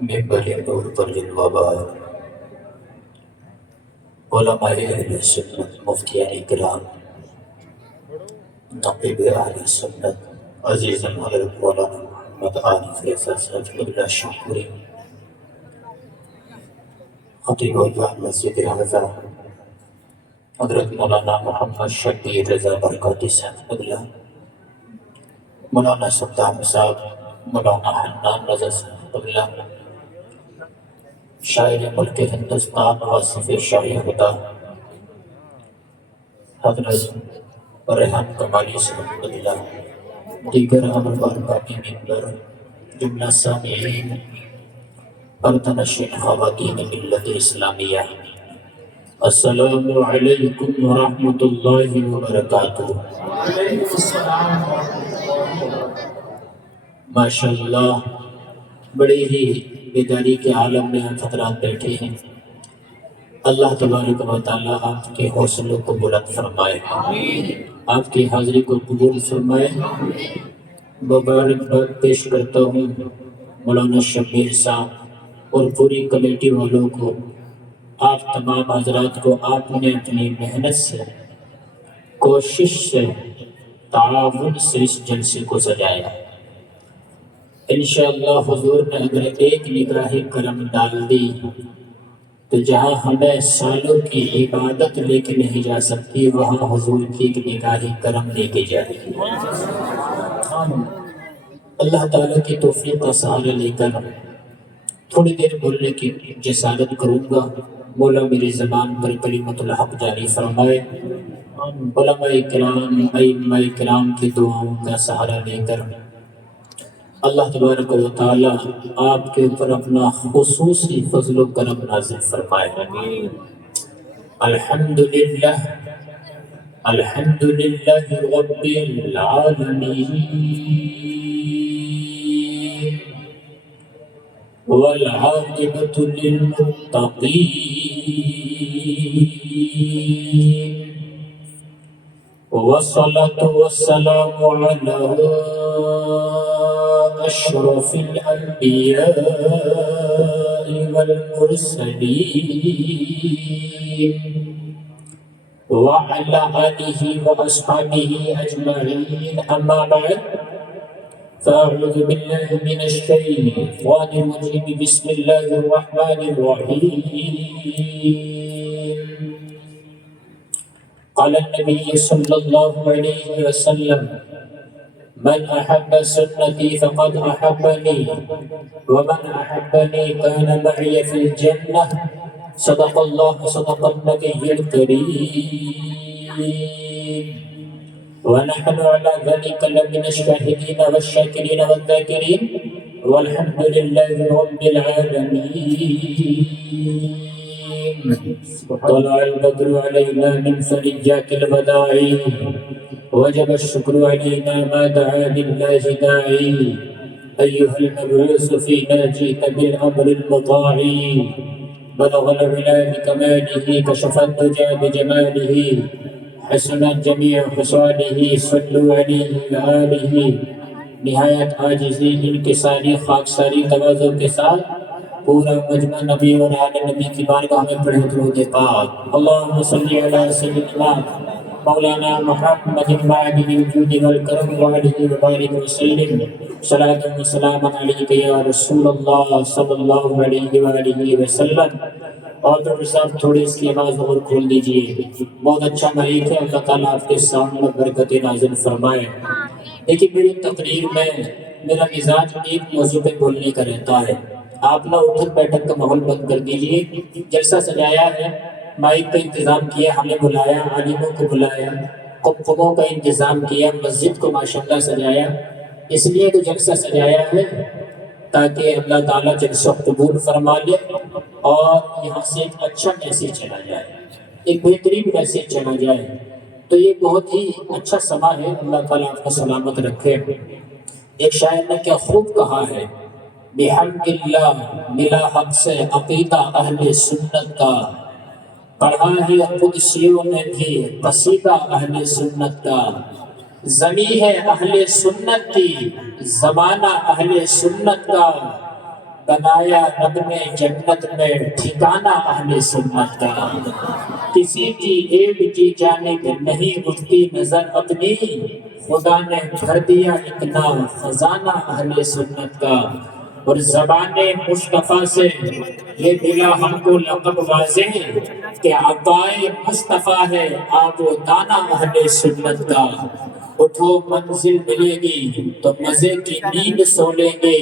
ممبر نور پر جلوہ بار علماء اہل سنت مفتیان کرام نقیب اہل سنت عزیز حضرت مولانا محمد عارف رضا صاحب اللہ شاہپوری خطیب جامع مسجد الاعظم حضرت مولانا محمد شبیر رضا برکاتی صاحب اللہ مولانا صدام صاحب مولانا حنان رضا صاحب اللہ شاعر ملک ہندوستان واصف شاہی خدا حضرت ریحان کمالی صاحب اللہ دیگر امر بارکاتی ممبر جملہ سامعین پردنشین خواتین ملت اسلامیہ السلام علیکم ورحمۃ اللہ وبرکاتہ۔ ماشاءاللہ بڑے ہی بیداری کے عالم میں آپ حضرات بیٹھے ہیں۔ اللہ تبارک و تعالیٰ آپ کے حوصلوں کو بلند فرمائے، آپ کی حاضری کو قبول فرمائے۔ مبارکباد پیش کرتا ہوں مولانا شبیر صاحب اور پوری کمیٹی والوں کو، آپ تمام حضرات کو۔ آپ نے اپنی محنت سے، کوشش سے، تعاون سے اس جلسے کو سجایا۔ انشاءاللہ حضور نے اگر ایک نگاہ کرم ڈال دی تو جہاں ہمیں سالوں کی عبادت لے کے نہیں جا سکتی، وہاں حضور کی ایک نگاہ کرم لے کے جائے گی۔ اللہ تعالیٰ کی توفیق کا سہارا لے کر تھوڑی دیر بولنے کی جسارت کروں گا۔ مولا میری زبان پر کلمت الحق جاری فرمائے۔ علماء کرام، ائمہ کرام کی دعاؤں کا سہارا لے کر اللہ تبارک و تعالیٰ آپ کے اوپر اپنا خصوصی فضل و کرم نازل فرمائے۔ الحمدللہ الحمدللہ رب العالمین والعاقبۃ للمتقین والصلاة والسلام علی اشرف الانبیاء والمرسلین وعلی آلہ واصحابہ اجمعین، اما بعد فاعوذ باللہ من الشیطان الرجیم، بسم اللہ الرحمن الرحیم۔ قال النبی صلی اللہ علیہ وسلم من احب سنتی فقد احبنی ومن احبنی كان معي في الجنة، صدق اللہ صدق النبی الکریم، ونحن على ذلك لمن الشاهدين والشاكرين والذاكرين، والحمد لله رب العالمين۔ طلع البدر علينا من ثنيات الوداع، وجب الشكر علينا ما دعا لله داعي، أيها المبعوث فينا جئت بالأمر المطاع، بلغ العلا بكماله كشف الدجى بجماله، حسنت جميع خصاله صلوا عليه وآله۔ نہایت عاجزی، انکساری، خاکساری، تواضع کے ساتھ پورا مجمع نبی اور آل نبی کی بارگاہ میں پڑھے درود پاک۔ اللہم صلی علی سیدنا مولانا محمد وعلى الجود والکرم وعلیہ وبارک وسلم، صلاۃ و سلام علیک یا رسول اللہ صلی اللہ علیہ وآلہ وسلم۔ اور ڈاکٹر صاحب تھوڑی اس کی آواز اور کھول دیجئے، بہت اچھا مائک ہے، اللہ تعالیٰ آپ کے سامنے میں برکت نازل فرمائے۔ دیکھیے میری تقریر میں میرا مزاج ایک موضوع پہ بولنے کا رہتا ہے، آپ نہ اٹھک بیٹھک کا ماحول بند کر دیجئے۔ جلسہ سجایا ہے، مائک کا انتظام کیا، ہمیں بلایا، عالموں کو بلایا، قبقبوں کا انتظام کیا، مسجد کو ماشاءاللہ سجایا، اس لیے تو جلسہ سجایا ہے تاکہ اللہ تعالیٰ جلسہ قبول فرما لے اور یہاں سے ایک اچھا میسیج چلا جائے، ایک بہترین میسیج چلا جائے۔ تو یہ بہت ہی اچھا سما ہے، اللہ تعالیٰ آپ کو سلامت رکھے۔ ایک شاعر نے کیا خوب کہا ہے، بحمد اللہ ملا حق سے عقیدہ اہل سنت کا، پڑھا ہے قدسیوں نے بھی قصیدہ اہل سنت کا، زمین ہے اہل سنت کی، زمانہ اہل سنت کا، بنایا رب نے جنت میں ٹھکانہ اہل سنت کا۔ کسی کی ایک کی جانب نہیں اٹھتی نظر اپنی، خدا نے بھر دیا اتنا خزانہ اہل سنت کا۔ اور زبان مصطفیٰ سے یہ ملا ہم کو لقب واضح کہ عطائے مصطفیٰ ہے آب و دانہ اہل سنت کا۔ اٹھو منزل ملے گی تو مزے کی نیند سو لیں گے،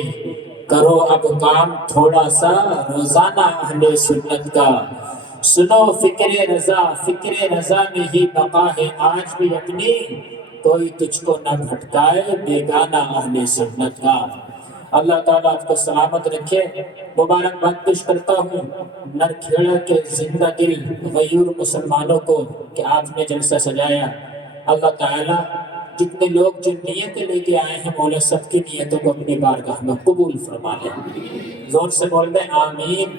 کرو اب کام تھوڑا سا روزانہ اہل سنت کا۔ سنو فکر رضا میں ہی بقا ہے آج بھی اپنی، کوئی تجھ کو نہ بھٹکائے بیگانہ اہل سنت کا۔ اللہ تعالیٰ آپ کو سلامت رکھے۔ مبارکباد پیش کرتا ہوں نرکھیڑا کے زندہ دل غیور مسلمانوں کو کہ آپ نے جلسہ سجایا۔ اللہ تعالیٰ جتنے لوگ جو نیتیں لے کے آئے ہیں مولا سب کی نیتوں کو اپنی بارگاہ میں قبول فرما لیں۔ زور سے بول دیں آمین۔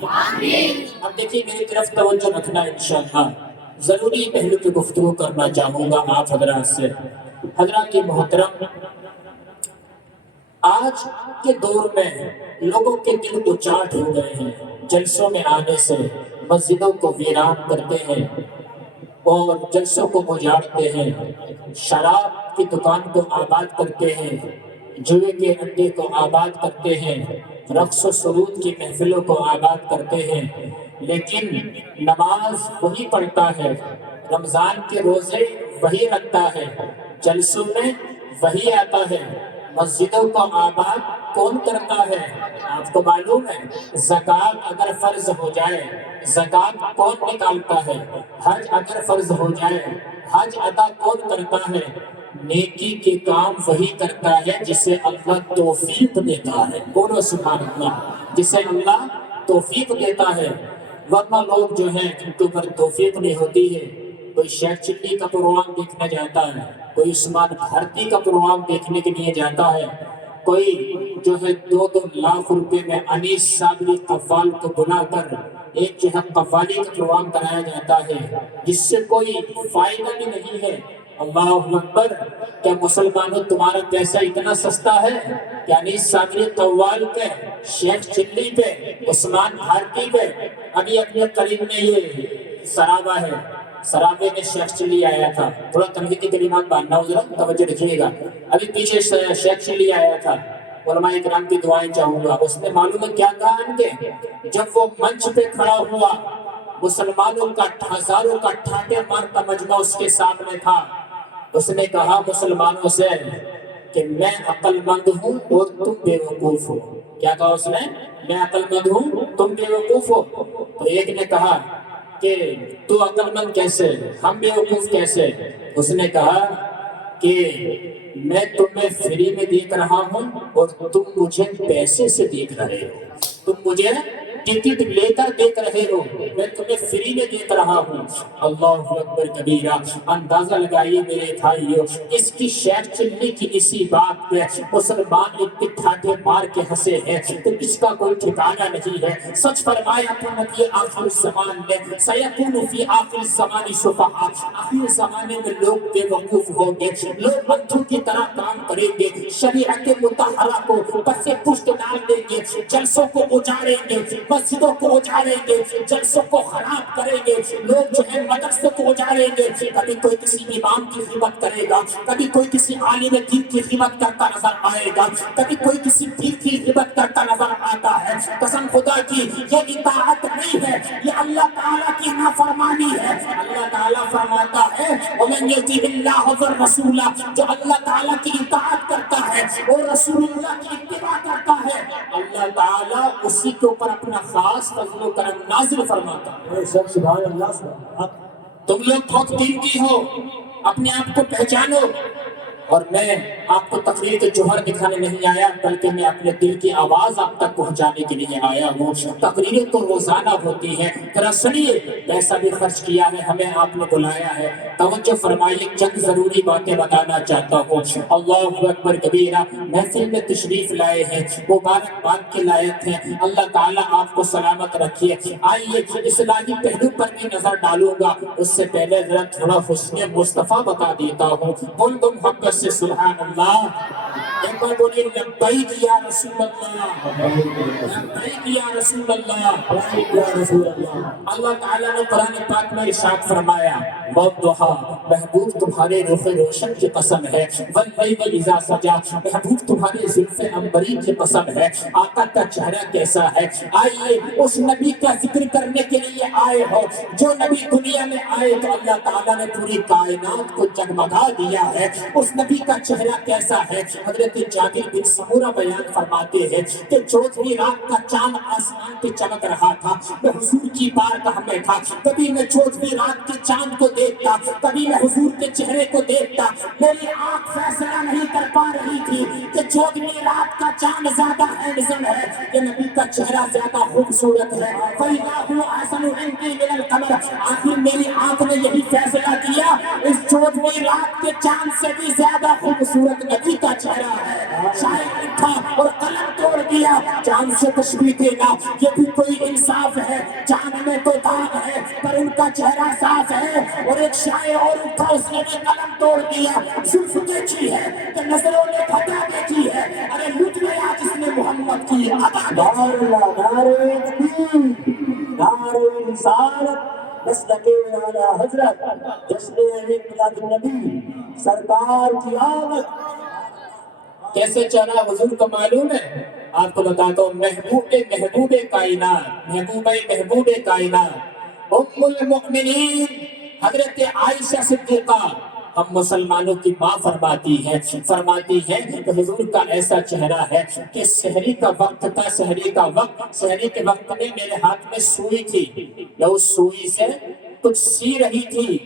اب دیکھیے میری طرف توجہ رکھنا انشاءاللہ، ضروری پہلو پہ گفتگو کرنا چاہوں گا آپ حضرات سے۔ حضرات کی محترم، آج کے دور میں لوگوں کے دل کو چاٹ ہو گئے ہیں، جلسوں میں آنے سے مسجدوں کو ویران کرتے ہیں اور جلسوں کو اجاڑتے ہیں، شراب کی دکان کو آباد کرتے ہیں، جوئے کے اڈے کو آباد کرتے ہیں، رقص و سرود کی محفلوں کو آباد کرتے ہیں، لیکن نماز وہی پڑھتا ہے، رمضان کے روزے وہی رکھتا ہے، جلسوں میں وہی آتا ہے، مسجدوں کو آباد کون کرتا ہے؟ آپ کو معلوم ہے زکوٰۃ اگر فرض ہو جائے زکوٰۃ کون نکالتا ہے؟ حج اگر فرض ہو جائے حج ادا کون کرتا ہے؟ نیکی کے کام وہی کرتا ہے جسے اللہ توفیق دیتا ہے۔ بولو سبحان اللہ، جسے اللہ توفیق دیتا ہے، ورنہ لوگ جو ہیں جن کے اوپر توفیق نہیں ہوتی ہے، کوئی شیخ چلی کا پروگرام دیکھنے جاتا ہے، کوئی عثمان بھارتی کا پروگرام دیکھنے کے لیے جاتا ہے، کوئی جو ہے 2 لاکھ روپے میں انیس صابری قوال کو بلا کر ایک جو ہے قوالی کا پروگرام کرایا جاتا ہے جس سے کوئی فائدہ بھی نہیں ہے۔ اللہ اکبر! کیا مسلمانوں تمہارا پیسہ اتنا سستا ہے کہ انیس صابری قوال پہ، شیخ چلی پہ، عثمان بھارتی پہ؟ ابھی اپنے قریب میں یہ سرابہ ہے، سرابے میں شیخ چلی آیا تھا، تھوڑا تنقیدی کلمات باندھنا ہو ذرا توجہ رکھیے گا۔ ابھی پیچھے شیخ چلی آیا تھا، علماء کرام کی دعائیں چاہوں گا۔ اس نے معلوم ہے کیا کہا ان کے؟ جب وہ منچ پہ کھڑا ہوا مسلمانوں کا ہزاروں کا ٹھاٹے مار کا مجمع اس کے سامنے تھا، اس نے کہا مسلمانوں سے کہ میں عقل مند ہوں اور تم بے وقوف ہو۔ کیا کہا اس نے؟ میں عقل مند ہوں تم بے وقوف ہو۔ تو ایک نے کہا کہ تو عقل مند کیسے، ہم بے وقوف کیسے؟ اس نے کہا کہ میں تمہیں فری میں دیکھ رہا ہوں اور تم مجھے پیسے سے دیکھ رہے ہو، تم مجھے ٹکٹ لے کر دیکھ رہے ہو، میں تمہیں فری میں دیکھ رہا ہوں۔ اللہ اکبر کبیرہ! اندازہ لگائیے میرے بھائیو، اس کی شیخ چلی کی اسی بات پہ مسلمان اتنے ٹھاٹے مار کے ہنسے ہیں کہ اس کا کوئی ٹھکانہ نہیں ہے۔ سچ فرمایا تھا نبی آخر الزمان نے، سیکون فی آخر الزمان شفعاء، آخر زمانے میں لوگ بے وقوف ہوں گے، لوگ اندھوں کی طرح کام کریں گے، شریعت مطہرہ کو پس پشت ڈال دیں گے، جلسوں کو اجاڑیں گے، مسجدوں کو اجاڑیں گے، جلسوں کو خراب کریں گے، لوگ جو ہے مدرسوں کو اجاڑیں گے۔ کبھی کوئی کسی امام کی خدمت کرے گا، کبھی کوئی کسی عالم دین کی خدمت کرتا نظر آئے گا، کبھی کوئی کسی پیر کی خدمت کرتا نظر آتا ہے۔ قسم خدا کی یہ اطاعت نہیں ہے، یہ اللہ تعالیٰ کی نافرمانی ہے۔ اللہ تعالیٰ فرماتا ہے وَمَن يُطِعِ اللَّهَ وَالرَّسُولَ، جو اللہ تعالیٰ کی اطاعت کرتا ہے اور رسول اللہ کی اتباع کرتا ہے، اللہ تعالیٰ اسی کے اوپر اپنا خاص فضل و کرم نازل فرماتا ہے۔ سبحان اللہ! تم لوگ بہت قیمتی ہو، اپنے آپ کو پہچانو۔ اور میں آپ کو تقریر کے جوہر دکھانے نہیں آیا بلکہ میں اپنے دل کی آواز آپ تک پہنچانے کے لیے آیا ہوں۔ تقریریں تو روزانہ ہوتی ہیں، ذرا سنیے، پیسہ بھی خرچ کیا ہے، ہمیں آپ نے بلایا ہے، توجہ فرمائیے، چند ضروری باتیں بتانا چاہتا ہوں۔ اللہ اکبر کبیرہ! محفل میں تشریف لائے ہیں، مبارکباد کے لائق ہیں، اللہ تعالیٰ آپ کو سلامت رکھیے۔ آئیے اصلاحی پہلو پر بھی نظر ڈالوں گا، اس سے پہلے ذرا تھوڑا حسن مصطفیٰ بتا دیتا ہوں۔ بول دو محبت سے سبحان اللہ! ایک ایک بار بولیے لبیک یا رسول اللہ، لبیک یا رسول اللہ، یا رسول اللہ۔ اللہ تعالیٰ نے قرآن پاک میں ارشاد فرمایا والضحیٰ، محبوب تمہارے رخ روشن کی قسم ہے، واللیل اذا سجا، محبوب تمہارے زلف عنبری کی قسم ہے۔ آقا کا چہرہ کیسا ہے؟ آئیے اس نبی کا ذکر کرنے کے لیے آئے ہو جو نبی دنیا میں آئے تو اللہ تعالیٰ نے پوری کائنات کو جگمگا دیا ہے۔ اس نبی کا چہرہ کیسا ہے؟ حضرت جابر بن سمورہ بیان فرماتے ہیں کہ چوتھویں رات کا چاند آسمان پہ چمک رہا تھا، میں حضور کی بارگاہ میں تھا، کبھی میں چوتھویں رات کے چاند کو دیکھتا، کبھی میں حضور کے چہرے کو دیکھتا، میری آنکھ فیصلہ نہیں کر پا رہی تھی کہ چوتھویں رات کا چاند زیادہ ہینڈسم ہے کہ نبی کا چہرہ زیادہ خوبصورت ہے۔ فَإِذَا هُوَ أَحْسَنُ عِندِي مِنَ الْقَمَرِ، آخر میری آنکھ نے یہی فیصلہ کیا اس چوتھویں رات کے چاند سے بھی زیادہ خوبصورت نبی کا چہرہ ہے۔ شاعر اٹھا اور قلم توڑ دیا، چاند سے تشبیہ دینا یہ بھی کوئی انصاف ہے؟ چاند میں تو داغ ہے پر ان کا چہرہ صاف ہے۔ اور ایک شاعر اور اٹھا، اس نے بھی قلم توڑ دیا، زلف دیکھی ہے کہ نظروں نے خطا دیکھی ہے، ارے لٹ گیا جس نے محمد کی ادا دیکھی ہے۔ نعرہ تکبیر، نعرہ رسالت، مسلک اعلیٰ حضرت، جشن عید میلاد النبی، سرکار کی آمد۔ کیسے چلا حضور کو معلوم ہے؟ آپ کو بتاتا ہوں، محبوب کائنات، محبوب کائنات، ام المؤمنین حضرت عائشہ صدیقہ ہم مسلمانوں کی ماں فرماتی ہے کہ حضور کا ایسا چہرہ ہے کہ سحری کا وقت تھا، سحری کے وقت میں میرے ہاتھ میں سوئی تھی، یا اس سوئی سے کچھ سی رہی تھی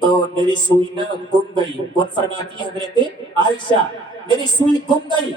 تو میری سوئی نہ گم گئی۔ کون فرماتی ہے؟ حضرت عائشہ، میری سوئی گم گئی۔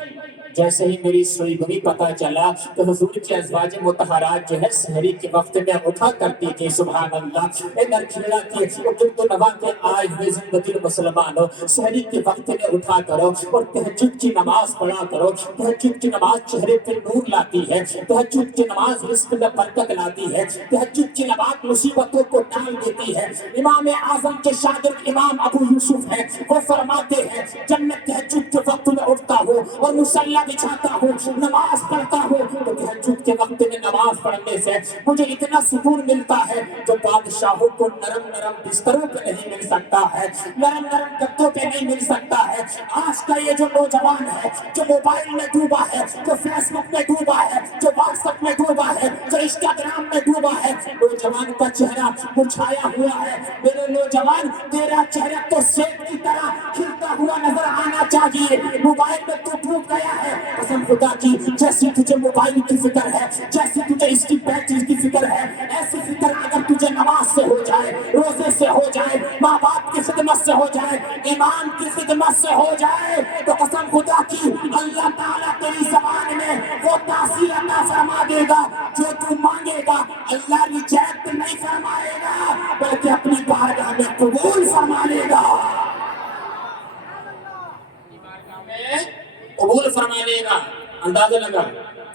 جیسے ہی میری سوئی گمی پتہ چلا تو حضور کی ازواج مطہرات جو ہے سحری کے وقت میں اٹھا کرتی تھی، سبحان اللہ، اے نرکھیڑا کی گرد و نواح کے آئے ہوئے زندگی مسلمانوں، سحری کے وقت میں اٹھا کرو اور تہجد کی نماز پڑھا کرو۔ تہجد کی نماز چہرے پہ نور لاتی ہے، تہجد کی نماز رزق میں برکت لاتی ہے، تہجد کی نماز مصیبتوں کو ٹال دیتی ہے۔ امام اعظم کے شاگرد امام ابو یوسف ہے، وہ فرماتے ہیں جب میں تہجد کے وقت میں اٹھتا ہوں اور مصلی بچھاتا ہوں، نماز پڑھتا ہوں تو تہجد کے وقت میں نماز پڑھنے سے مجھے اتنا سکون ملتا ہے جو بادشاہوں کو نرم نرم بستروں پہ نہیں مل سکتا ہے، نرم نرم گدوں پہ نہیں مل سکتا ہے۔ آج کا یہ جو نوجوان ہے جو موبائل میں ڈوبا ہے، جو فیس بک میں ڈوبا ہے، جو واٹس ایپ میں ڈوبا ہے، جو انسٹاگرام میں ڈوبا ہے، نوجوان کا چہرہ مرجھایا ہوا ہے۔ میرے نوجوان، تیرا چہرہ تو سیب کی طرح کھلتا ہوا نظر آنا چاہیے۔ موبائل میں تو ڈوب گیا ہے، قسم خدا کی جیسی تجھے موبائل کی فکر ہے، جیسی تجھے اس کی بیٹری کی فکر ہے، ایسی فکر اگر تجھے نماز سے ہو جائے، روزے سے ہو جائے، ماں باپ کی خدمت سے ہو جائے، ایمان کی خدمت سے ہو جائے تو قسم خدا کی اللہ تعالیٰ تیری زبان میں وہ تاثیر عطا فرما دے گا جو تو مانگے گا اللہ ریجیکٹ نہیں فرمائے گا بلکہ اپنی بارگاہ میں قبول فرما لے گا، قبول فرما لے گا۔ اندازہ لگا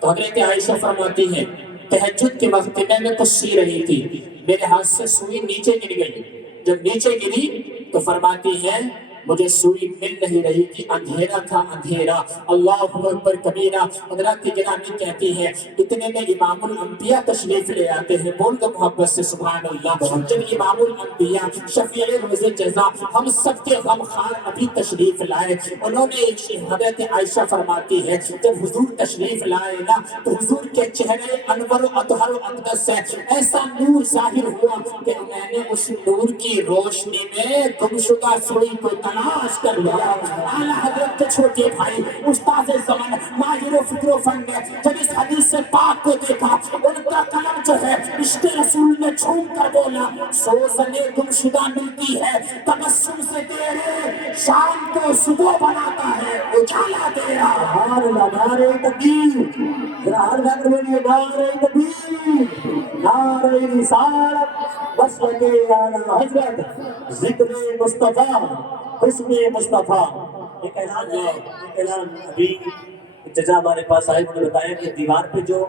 تو حضرت عائشہ فرماتی ہیں تہجد کے وقت میں کچھ سی رہی تھی، میرے ہاتھ سے سوئی نیچے گر گئی، جب نیچے گری تو فرماتی ہیں مجھے سوئی مل نہیں رہی تھی، اندھیرا تھا اندھیرا۔ اللہ اکبر کبیرہ۔ حضرت کی گرامی کہتی ہے اتنے میں امام الانبیاء تشریف لے آتے ہیں، بول دو محبت سے سبحان اللہ۔ جب امام الانبیاء شفیع روز جزا ہم سب کے غم خار نبی تشریف لائے، انہوں نے ایک حضرت عائشہ فرماتی ہے جب حضور تشریف لائے نا تو حضور کے چہرے انور و اطہر و اقدس سے ایسا نور ظاہر ہوا کہ میں نے اس نور کی روشنی میں گمشدہ سوئی کو تلاش کر لیا۔ اعلیٰ حضرت کے چھوٹے بھائی استاد زمن ماہر و فکر و فن نے جب اس حدیث پاک کو دیکھا، ان کا قلم جو ہے عشق رسول نے جھوم کر بولا سوزنِ گمشدہ ملتی ہے تبسم سے تیرے، شام کو صبح بناتا ہے اجالا تیرا۔ نعرہ تکبیر، ہر گھر بولیے نعرہ تکبیر، نعرہ رسالت، مسلک اعلیٰ حضرت، ذکر مصطفیٰ، حسن مصطفیٰ۔ ایک اعلان ابھی جزا ہمارے پاس آئے، انہوں نے بتایا کہ دیوار پہ جو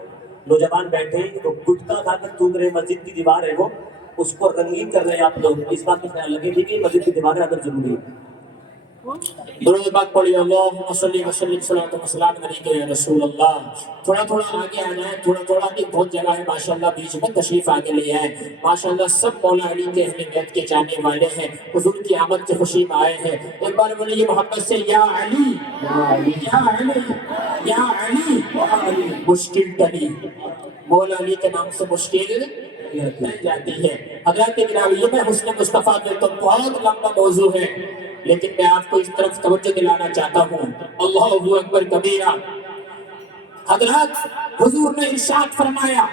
نوجوان بیٹھے تو گٹکا کھا کر تھوک رہے، مسجد کی دیوار ہے وہ، اس کو رنگین کر رہے ہیں آپ لوگ، اس بات کا خیال رکھیں ٹھیک ہے، مسجد کی دیواریں اندر ضروری ہے۔ درود پاک پڑھیے اللہم صلی وسلم صلاۃ و سلام علیک یا رسول اللہ. تھوڑا تھوڑا آگے آ جائیں, تھوڑا بھی بہت جگہ ہے ماشاءاللہ, بیچ میں تشریف آگے لے آئے. ماشاءاللہ سب مولا علی کے اہل بیت کے جانے والے ہیں, حضور کی آمد کی خوشی میں آئے ہیں. ایک بار بولیے محبت سے یا علی یا علی یا علی یا علی یا علی. مشکل ٹلی مولا علی کے نام سے مشکل ٹل جاتی ہے. حضرات گرامی, یہ میں حسن مصطفیٰ میں تو بہت لمبا موضوع ہے, لیکن میں آپ کو اس طرف توجہ دلانا چاہتا ہوں. اللہ اکبر کبیرہ. حضرات, حضور نے ارشاد فرمایا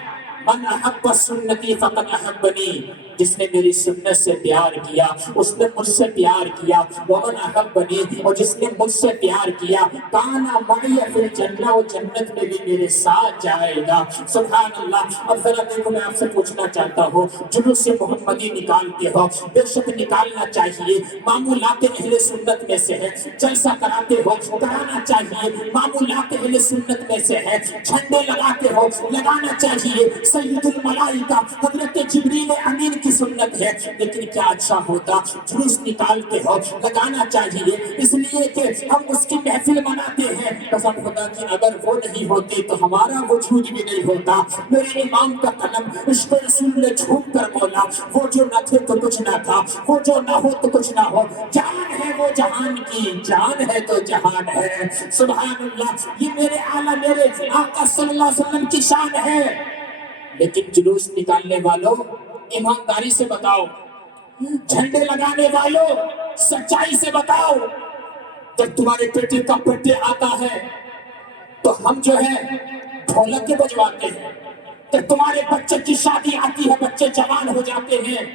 من احب سنتی فقد احبنی, جس نے میری سنت سے پیار کیا اس نے مجھ سے پیار کیا. ومن احبنی, اور جس نے مجھ سے پیار کیا, کانا معی فی الجنہ, وہ جنت میں بھی میرے ساتھ جائے گا. سبحان اللہ. اب ذرا دیکھو, میں آپ سے پوچھنا چاہتا ہوں, جلوس محمدی نکالتے ہو, بے شک نکالنا چاہیے, معمولات اہل سنت میں سے ہے. جلسہ کراتے ہو, کرانا چاہیے, معمولات اہل سنت میں سے ہے. جھنڈے لگاتے ہو, لگانا چاہیے. سید الملائکہ حضرت جبریل امین کی سنت ہے, لیکن کیا اچھا ہوتا جلوس نکالتے ہو, لگانا چاہیے, اس لیے کہ ہم اس کی محفل مناتے ہیں. قسم خدا کی اگر وہ نہیں ہوتے تو ہمارا وجود بھی نہیں ہوتا. میرے امام کا قلم عشق رسول نے جھوم کر بولا, وہ جو نہ تھے تو کچھ نہ تھا, وہ جو نہ ہو تو کچھ نہ ہو, جان ہے وہ جہان کی, جان ہے تو جہان ہے. سبحان اللہ. یہ میرے اعلیٰ میرے آقا صلی اللہ علیہ وسلم کی شان ہے. لیکن جلوس نکالنے والوں ایمانداری سے بتاؤ, جھنڈے لگانے والوں سچائی سے بتاؤ, جب تمہارے بیٹے کا برتھڈے آتا ہے تو ہم جو ہے ڈھولک کے بجواتے ہیں. جب تمہارے بچے کی شادی آتی ہے, بچے جوان ہو جاتے ہیں,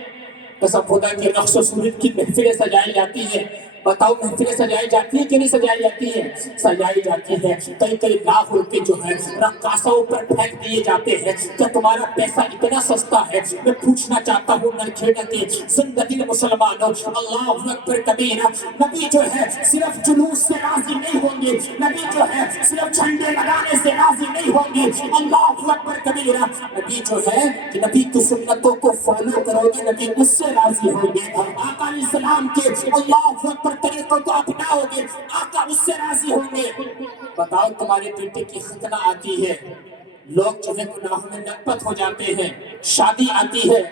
قسم خدا کی رقص و سرود کی محفلیں سجائی جاتی ہے. بتاؤ محفلیں سجائی جاتی ہے کہ نہیں سجائی جاتی ہے؟ سجائی جاتی ہے. کئی کئی لاکھ روپے جو ہے رقاصوں پر پھینک دیے جاتے ہیں. کیا تمہارا پیسہ اتنا سستا ہے؟ میں پوچھنا چاہتا ہوں نرکھیڑا کے زندگی مسلمانوں, اللہ اکبر کبیرہ. نبی جو ہے صرف جلوس سے راضی نہیں ہوں گے, نبی جو ہے صرف جھنڈے لگانے سے راضی نہیں ہوں گے. اللہ اکبر کبیرہ. نبی جو ہے کہ نبی کی سنتوں کو فالو کرو گے, نبی اس سے راضی ہوں گے. آقا علیہ السلام کے اللہ اکبر طریقوں کو اپناؤ گے, آقا اس سے راضی ہوں گے. بتاؤ تمہارے بیٹے کی ختنہ آتی ہے, لوگ جو ہے گناہوں میں لطپت ہو جاتے ہیں. شادی آتی ہے,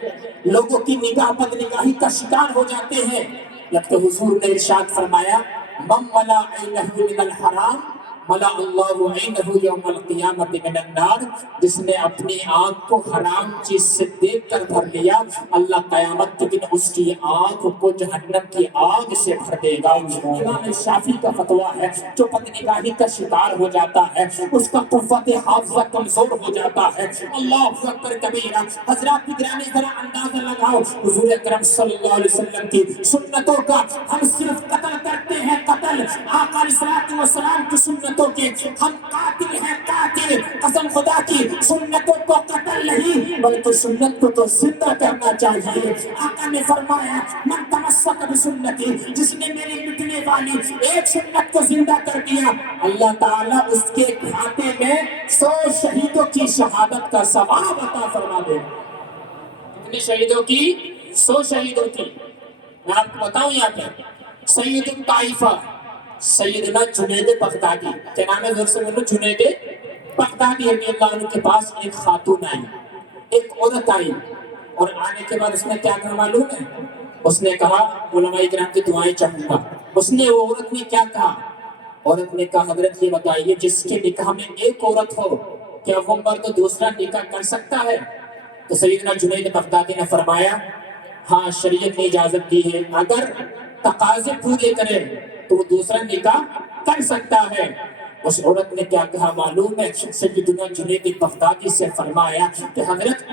لوگوں کی نگاہ بد نگاہی کا شکار ہو جاتے ہیں. جبکہ حضور نے ارشاد فرمایا من ملا عینہ من الحرام ملا اللہ عینہ یوم القیامت من النار, جس نے اپنی آنکھ کو حرام چیز سے دیکھ کر بھر لیا, اللہ قیامت کے دن اس کی آنکھ کو جہنم کی آگ سے بھر دے گا. امام شافعی کا فتویٰ ہے, جو بد نگاہی کا شکار ہو جاتا ہے اس کا قوت حافظہ کمزور ہو جاتا ہے. اللہ اکبر کبیرہ. حضرات گرامی ذرا اندازہ لگاؤ, حضور اکرم صلی اللہ علیہ وسلم کی سنتوں کا ہم صرف قتل کرتے ہیں, قتل. آقا علیہ السلام کی سنتوں کے ہم قاتل ہیں, قاتل. قسم خدا کی سنتوں کو قتل نہیں بلکہ سنت کو تو زندہ کرنا چاہیے. آقا نے فرمایا من تمسک بسنتی, جس نے میری مٹنے والی ایک سنت کو زندہ کر دیا, اللہ تعالیٰ اس کے کھاتے میں 100 شہیدوں کی شہادت کا ثواب عطا فرما دے. کتنے شہیدوں کی؟ 100 شہیدوں کی. میں آپ کو بتاؤں یہاں پہ سید الطائفہ سیدنا جنید بغدادی, کیا نام ہے زور سے بولو, جنید بغدادی رضی اللہ عنہ کے پاس ایک خاتون آئی, ایک عورت آئی, اور آنے کے بعد اس نے کیا کہا معلوم ہے؟ اس نے کہا علماء کرام کی دعائیں چاہوں گا. اس نے وہ عورت نے کیا کہا؟ عورت نے کہا حضرت یہ بتائیے جس کے نکاح میں ایک عورت ہو کیا وہ مرد دوسرا نکاح کر سکتا ہے؟ تو سیدنا جنید بغدادی نے فرمایا ہاں شریعت نے اجازت دی ہے, اگر تقاضے پورے کرے تو وہ دوسرا نکاح کر سکتا ہے. اس عورت نے کیا کہا معلوم ہے؟ سیدنا جنید بغدادی سے فرمایا کہ حضرت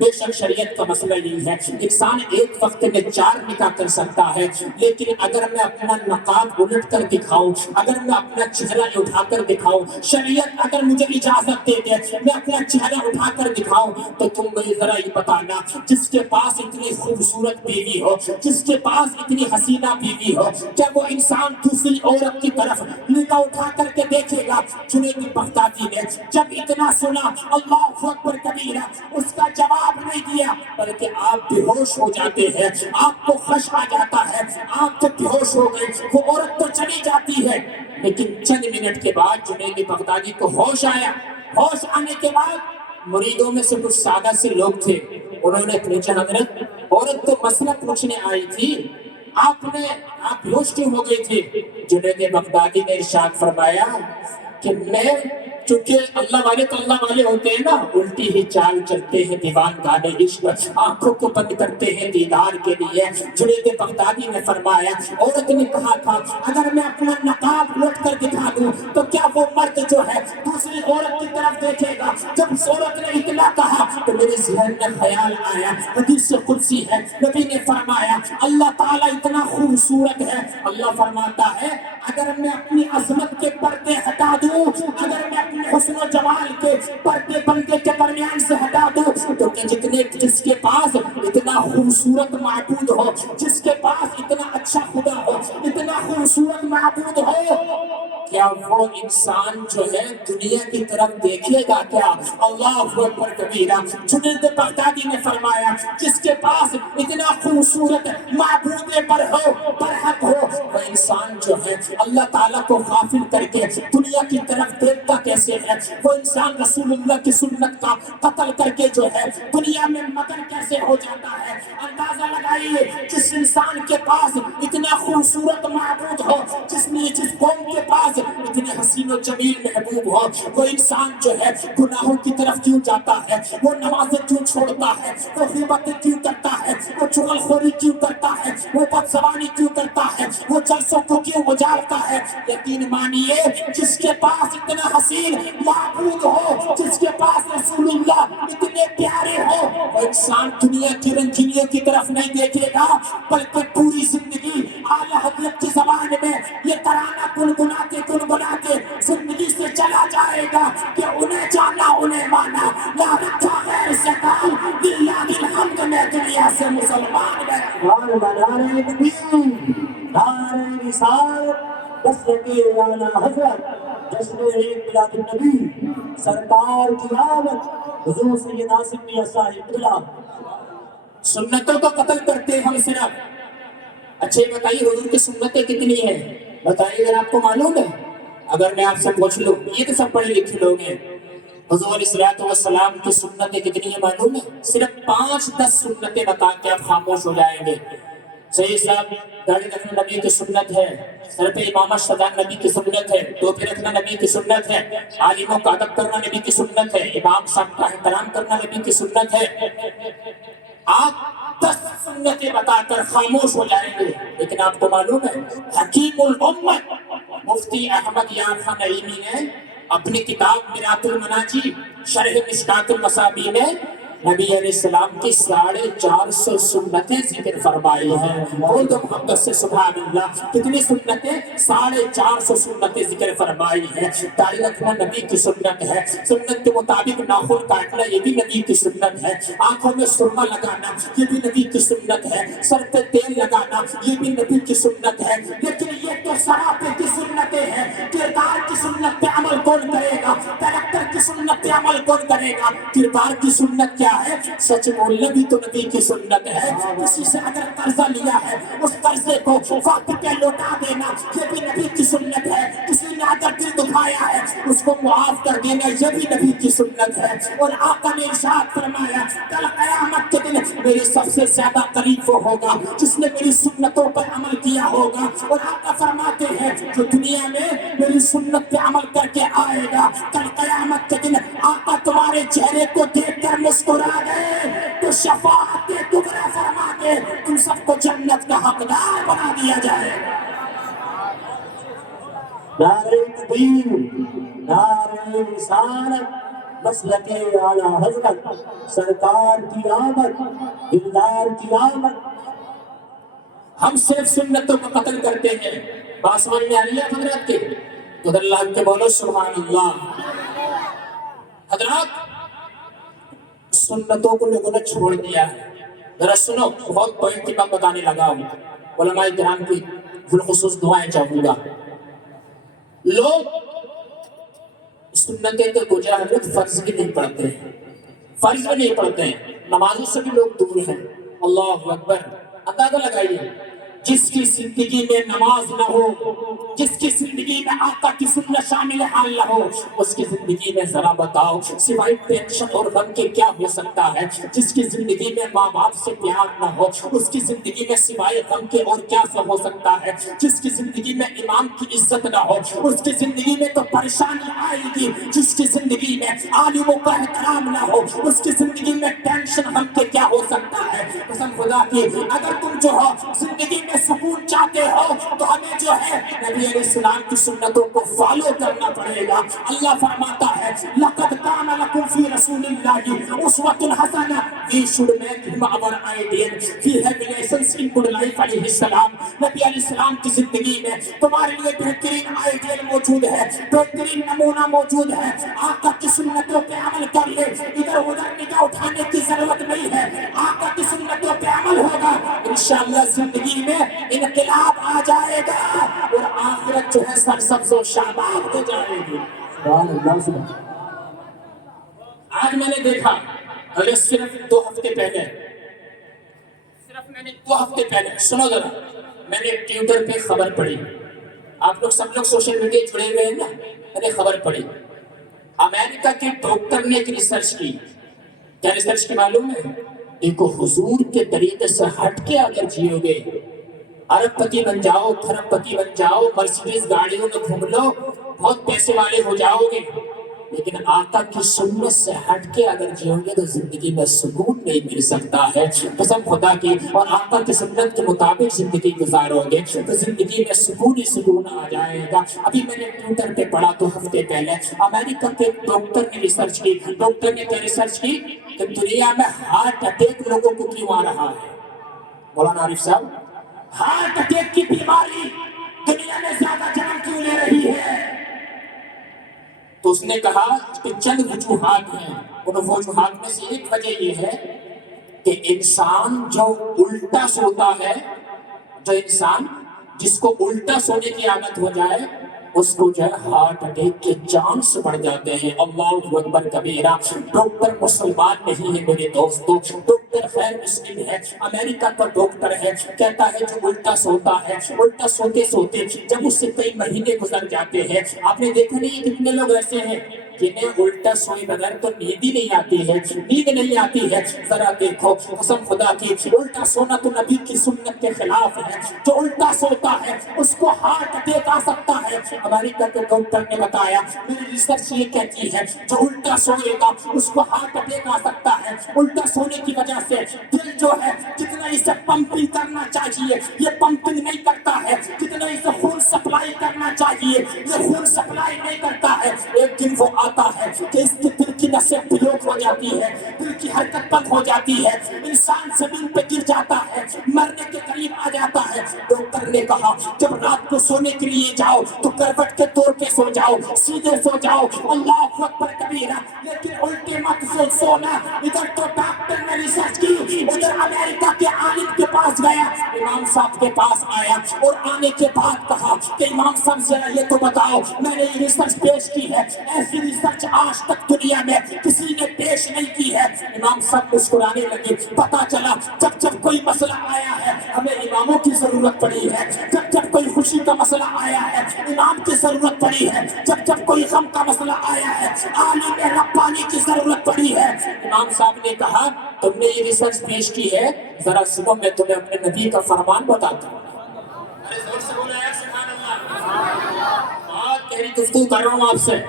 بے شک شریعت کا مسئلہ یہی ہے, انسان ایک وقت میں 4 نکاح کر سکتا ہے, لیکن اگر میں اپنا نقاب الٹ کر دکھاؤں, اگر میں اپنا چہرہ اٹھا کر دکھاؤں, شریعت اگر مجھے اجازت دے دے میں اپنا چہرہ اٹھا کر دکھاؤں, تو تم مجھے ذرا یہ بتانا جس کے پاس اتنی خوبصورت بیوی ہو, جس کے پاس اتنی حسینہ بیوی ہو, کیا وہ انسان دوسری عورت کی طرف نکاح اٹھا کر کے دیکھے گا؟ جنید بغدادی نے جب اتنا سنا اللہ اکبر کبیرہ, اس کا جواب جواب نہیں دیا بلکہ آپ بے ہوش ہو جاتے ہیں، آپ کو خش آ جاتا ہے، آپ تو بے ہوش ہو گئے، وہ عورت تو چلی جاتی ہے، لیکن چند منٹ کے بعد جنید بغدادی کو ہوش آیا۔ ہوش آنے کے بعد مریدوں میں سے کچھ سادہ سے لوگ تھے، انہوں نے پوچھا حضرت عورت تو مسئلہ پوچھنے آئی تھی، آپ بیہوش کیوں ہو گئے تھے؟ جنید بغدادی نے ارشاد فرمایا کہ میں، چونکہ اللہ والے تو اللہ والے ہوتے ہیں نا، الٹی ہی چال چلتے ہیں دیوان گانے عشق، آنکھوں کو بند کرتے ہیں دیدار کے لیے۔ جنید بغدادی نے فرمایا، عورت نے کہا تھا اگر میں اپنا نقاب لٹ کر دکھا دوں تو کیا وہ مرد جو ہے دوسری عورت کی طرف دیکھے گا؟ جب اس عورت نے اتنا کہا تو میرے ذہن میں خیال آیا، حدیث قدسی ہے، نبی نے فرمایا اللہ تعالیٰ اتنا خوبصورت ہے، اللہ فرماتا ہے اگر میں اپنی عظمت کے پردے ہٹا دوں، اگر میں اپنے حسن و جمال کے پردے بندے کے درمیان سے ہٹا دوں تو کہ جس کے پاس اتنا خوبصورت معبود ہو، جس کے پاس اتنا اچھا خدا ہو، اتنا خوبصورت معبود ہو، کیا وہ انسان جو ہے دنیا کی طرف دیکھے گا کیا؟ اللہ اکبر کبیرہ۔ جنید بغدادی نے فرمایا جس کے پاس اتنا خوبصورت معبود برحق ہو، وہ انسان جو ہے اللہ تعالیٰ کو غافل کر کے دنیا کی طرف دیکھتا کیسے ہے؟ وہ انسان رسول اللہ کی سنت کا قتل کر کے جو ہے دنیا میں مگن کیسے ہو جاتا ہے؟ اندازہ لگائیے، جس انسان کے پاس اتنا خوبصورت معبود ہو، جس قوم کے پاس اتنے حسین و جمیل محبوب ہو، وہ انسان جو ہے گناہوں کی طرف کیوں جاتا ہے؟ وہ نمازیں کیوں چھوڑتا ہے؟ وہ غیبتیں کیوں کرتا ہے؟ وہ چغل خوری کیوں کرتا ہے؟ وہ بدزبانی کیوں کرتا ہے؟ وہ جلسوں کو کیوں اجارتا ہے؟ یقین مانیے جس کے پاس اتنا حسین معبود ہو، جس کے پاس رسول اللہ اتنے پیارے ہو، وہ انسان دنیا کی رنگینیوں کی طرف نہیں دیکھے گا بلکہ پوری زندگی اعلیٰ حضرت کی زبان میں یہ ترانہ گنگناتے زندگی سے چلا جائے گا کہ انہیں جانا انہیں مانا، نہ رکھا غیر سے کام، للہ الحمد میں دنیا سے مسلمان گئے۔ نعرہ تکبیر، نعرہ رسالت، مسلک اعلیٰ حضرت، جشن عید میلاد النبی، سرکار کی آمد، حضور سید عاصم میاں صاحب قبلہ۔ سنتوں کو قتل کرتے ہیں ہم صرف۔ اچھا یہ بتائیے حضور کی سنتیں کتنی ہیں؟ بتائیے اگر آپ کو معلوم ہے؟ اگر میں آپ سے پوچھ لوں، یہ تو سب پڑھے لکھے لوگ ہیں، حضور علیہ السلام کی سنتیں کتنی ہیں معلوم ہے؟ صرف 5-10 سنتیں بتا کے آپ خاموش ہو جائیں گے۔ صحیح صاحب، داڑھی رکھنا نبی کی سنت ہے، سر پہ امامت سجانا نبی کی سنت ہے، ٹوپی رکھنا نبی کی سنت ہے، عالموں کا ادب کرنا نبی کی سنت ہے، امام صاحب کا احترام کرنا نبی کی سنت ہے۔ آپ 10 سنتیں بتا کر خاموش ہو جائیں گے، لیکن آپ کو معلوم ہے حکیم الامت مفتی احمد یار خان نعیمی نے اپنی کتاب میرات المناجی شرح مشکات المصابیح میں نبی علیہ السلام کی 450 سنتیں ذکر فرمائی ہیں۔ بول دو محبت سے سبحان اللہ، کتنی سنتیں؟ 450 سنتیں ذکر فرمائی ہیں۔ داڑھی رکھنا نبی کی سنت ہے، سنت کے مطابق ناخن کاٹنا یہ بھی نبی کی سنت ہے، آنکھوں میں سرما لگانا یہ بھی نبی کی سنت ہے، سر پہ تیل لگانا یہ بھی نبی کی سنت ہے۔ لیکن یہ تو سراپے کی سنتیں ہیں، کردار کی سنت پہ عمل کون کرے گا؟ کریکٹر کی سنت پہ عمل کون کرے گا؟ کردار کی سنت کیا ہے؟ سچ بولنا بھی تو نبی کی سنت ہے۔ کسی سے اگر قرضہ لیا ہے اس قرضے کو وقت پہ لوٹا دینا یہ بھی نبی کی سنت ہے۔ کسی نے اگر دل دکھایا ہے اس کو معاف کر دینا یہ بھی نبی کی سنت ہے۔ اور آقا نے ارشاد فرمایا کل قیامت کے دن میرے سب سے زیادہ قریب وہ ہوگا جس نے میری سنتوں پر عمل کیا ہوگا۔ اور آقا فرماتے ہیں جو دنیا میں میری سنت پہ عمل کر کے آئے گا کل قیامت کے دن آقا تمہارے چہرے کو دیکھ کر مسکرا گئے تو شفاعت کبریٰ فرما کے تم سب کو جنت کا حقدار بنا دیا جائے۔ نعرہ تکبیر، نعرہ رسالت، مسلک اعلیٰ حضرت، سرکار کی آمد، دلدار کی آمد۔ ہم صرف سنتوں کو قتل کرتے ہیں۔ بات سمجھ میں آ رہی ہے حضرات کے؟ تو اللہ کے بولو سبحان اللہ۔ حضرات سنتوں کو لوگوں نے چھوڑ دیا ہے۔ ذرا سنو، بہت پوائنٹ کی بات بتانے لگا ہوں، علماء کرام کی بالخصوص دعائیں چاہوں گا۔ لوگ سنتیں تو گجا حضرت فرض بھی نہیں پڑھتے ہیں، فرض بھی نہیں پڑھتے ہیں۔ نمازوں سے بھی لوگ دور ہیں. اللہ اکبر. اندازہ لگائیے جس کی زندگی میں نماز نہ ہو، جس کی زندگی میں آقا کی سنت شامل حال نہ ہو، اس کی زندگی میں ذرا بتاؤ سوائے ٹینشن اور غم کے کیا ہو سکتا ہے. جس کی زندگی میں ماں باپ سے پیار نہ ہو، اس کی زندگی میں سوائے غم کے اور کیا سب ہو سکتا ہے. جس کی زندگی میں امام کی عزت نہ ہو، اس کی زندگی میں تو پریشانی آئے گی. جس کی زندگی میں عالموں کا احترام نہ ہو، اس کی زندگی میں ٹینشن غم کے کیا ہو سکتا ہے. قسم خدا کی اگر تم جو ہو زندگی میں سکون چاہتے ہو تو ہمیں جو ہے نبی علیہ السلام کی سنتوں کو فالو کرنا پڑے گا. اللہ فرماتا ہے لَقَدْ كَانَ لَكُمْ فِي رَسُولِ اللَّهِ أُسْوَةٌ حَسَنَةٌ. We should make him our ideal. We have lessons in good life علیہ السلام. نبی علیہ السلام کی زندگی میں تمہارے لیے بہترین آئیڈیل موجود ہے، بہترین نمونہ موجود ہے. آقا کی سنتوں پہ عمل کر لے، ادھر ادھر نگاہ اٹھانے کی ضرورت نہیں ہے. آقا کی سنتوں پہ عمل ہوگا انشاءاللہ زندگی میں انقلاب آ جائے گا اور آخرت جو ہے سرسبز و شاداب ہو جائے گی. سبحان اللہ سبحان. آج میں نے دیکھا اگر صرف 2 ہفتے پہلے، میں نے 2 ہفتے پہلے سنو ذرا، میں نے ٹویٹر پہ خبر پڑھی. آپ لوگ سب لوگ سوشل میڈیا جڑے ہوئے ہیں نا. میں نے خبر پڑھی امریکہ کے ڈاکٹر نے ایک ریسرچ کی. کیا ریسرچ کی معلوم ہے؟ دیکھو حضور کے طریقے سے ہٹ کے اگر جیو گے، ارب پتی بن جاؤ، کھرب پتی بن جاؤ، مرسیڈیز گاڑیوں میں گھوم لو، بہت پیسے والے ہو جاؤ گے، لیکن آقا کی سنت سے ہٹ کے اگر جیو گے تو زندگی میں سکون نہیں مل سکتا ہے. قسم خدا کی. اور آقا کی سنت کے مطابق زندگی گزارو گے تو زندگی میں سکون ہی سکون آ جائے گا. ابھی میں نے ٹویٹر پہ پڑھا 2 ہفتے پہلے امریکہ کے ایک ڈاکٹر نے ریسرچ کی. ڈاکٹر نے کیا ریسرچ کی کہ دنیا میں ہارٹ اٹیک لوگوں کو کیوں آ رہا ہے. مولانا عارف صاحب، ہارٹ اٹیک کی بیماری دنیا میں زیادہ جنم کیوں لے رہی ہے؟ تو اس نے کہا کہ چند وجوہات ہیں. ان وجوہات میں سے ایک وجہ یہ ہے کہ انسان جو الٹا سوتا ہے، جو انسان جس کو الٹا سونے کی عادت ہو جائے اس کو جو ہے ہارٹ اٹیک کے چانس بڑھ جاتے ہیں. اللہ اکبر کبیرہ. ڈاکٹر مسلمان نہیں ہے میرے دوستو، ڈاکٹر غیر مسلم ہے. امریکہ کا ڈاکٹر ہے، کہتا ہے جو الٹا سوتا ہے، الٹا سوتے سوتے جب اس سے کئی مہینے گزر جاتے ہیں. آپ نے دیکھا نہیں کتنے لوگ ایسے ہیں جنہیں الٹا سوئے بغیر تو نیند ہی نہیں آتی ہے، نیند نہیں آتی ہے. ذرا دیکھو قسم خدا کی الٹا سونا تو نبی کی سنت کے خلاف ہے. جو الٹا سوتا ہے اس کو ہارٹ اٹیک آ سکتا ہے. امریکہ کے ڈاکٹر نے بتایا، میری ریسرچ یہ کہتی ہے جو الٹا سوئے گا اس کو ہارٹ اٹیک آ سکتا ہے. الٹا سونے کی وجہ سے دل جو ہے جتنا اسے پمپنگ کرنا چاہیے یہ پمپنگ نہیں کرتا ہے، جتنا اسے خون سپلائی کرنا چاہیے یہ خون سپلائی نہیں کرتا ہے. ایک دن وہ آتا ہے کہ اس کے دل کی نسیں بلاک ہو جاتی ہے، دل کی حرکت بند ہو جاتی ہے، انسان زمین پہ گر جاتا ہے، مرنے کے قریب آ جاتا ہے. ڈاکٹر نے کہا جب رات کو سونے کے لیے جاؤ تو کروٹ کے توڑ کے سو جاؤ، سیدھے سو جاؤ. اللہ اکبر کبیرہ. لیکن الٹے مت سونا. ادھر تو ڈاکٹر نے ریسرچ کی، ادھر امریکہ کے عالم کے پاس گیا، امام صاحب کے پاس آیا اور آنے کے بعد کہا کہ امام صاحب ذرا یہ تو بتاؤ، میں نے یہ ریسرچ پیش کی ہے، ایسی ریسرچ آج تک دنیا میں کسی نے پیش نہیں کی ہے. امام صاحب مسکرانے لگے. پتا چلا جب جب کوئی مسئلہ آیا ہے ہمیں اماموں کی ضرورت پڑی ہے، جب جب کوئی خوشی کا مسئلہ آیا ہے امام کی ضرورت پڑی ہے، جب جب کوئی غم کا مسئلہ آیا ہے عالم ربانی کی ضرورت پڑی ہے. امام صاحب نے کہا تم نے یہ ریسرچ پیش کی ہے، ذرا سنو میں تمہیں اپنے نبی کا فرمان بتاتا ہوں. ارے زور سے بولا یا سبحان اللہ. بہت گہری گفتگو کر رہا ہوں آپ سے.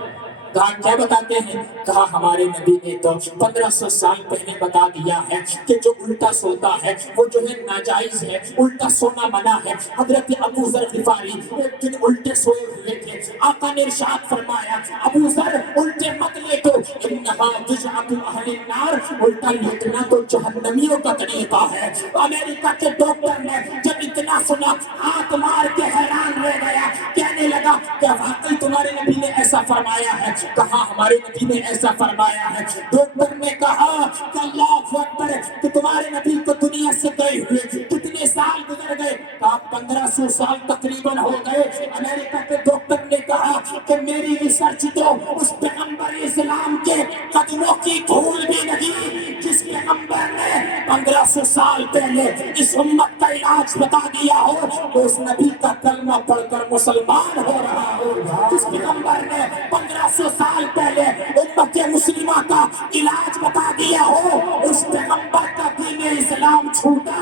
کہا کیا بتاتے ہیں؟ کہا ہمارے نبی نے تو 1500 سال پہلے بتا دیا ہے کہ جو الٹا سوتا ہے وہ جو ہے ناجائز ہے، الٹا سونا منع ہے. حضرت ابو ذر غفاری ایک دن الٹے سوئے ہوئے تھے. آقا نے ارشاد فرمایا ابو ذر الٹے مت لیٹو، انہا بجعۃ اہل النار، الٹا لیٹنا تو جہنمیوں کا طریقہ ہے. امریکہ کے ڈاکٹر نے جب اتنا سنا ہاتھ مار کے حیران رہ گیا، کہنے لگا کہ واقعی تمہارے نبی نے ایسا فرمایا ہے. کہا ہمارے نبی نے ایسا فرمایا ہے. ڈاکٹر نے کہا کہ اللہ اکبر کہ تمہارے نبی کو دنیا سے گئے ہوئے کتنے سال گزر گئے؟ کہا 1500 سال تقریباً ہو گئے. امریکہ کے ڈاکٹر نے کہا کہ میری ریسرچ تو اس پیغمبر اسلام کے قدموں کی دھول بھی نہیں جس پیغمبر نے 1500 سال پہلے اس امت کا علاج بتا دیا ہو. تو اس نبی کا کلمہ پڑھ کر مسلمان ہو رہا ہو. جس پیغمبر نے 1500 سال پہلے امت مسلمہ کا علاج بتا دیا ہو اس پیغمبر کا دین اسلام چھوٹا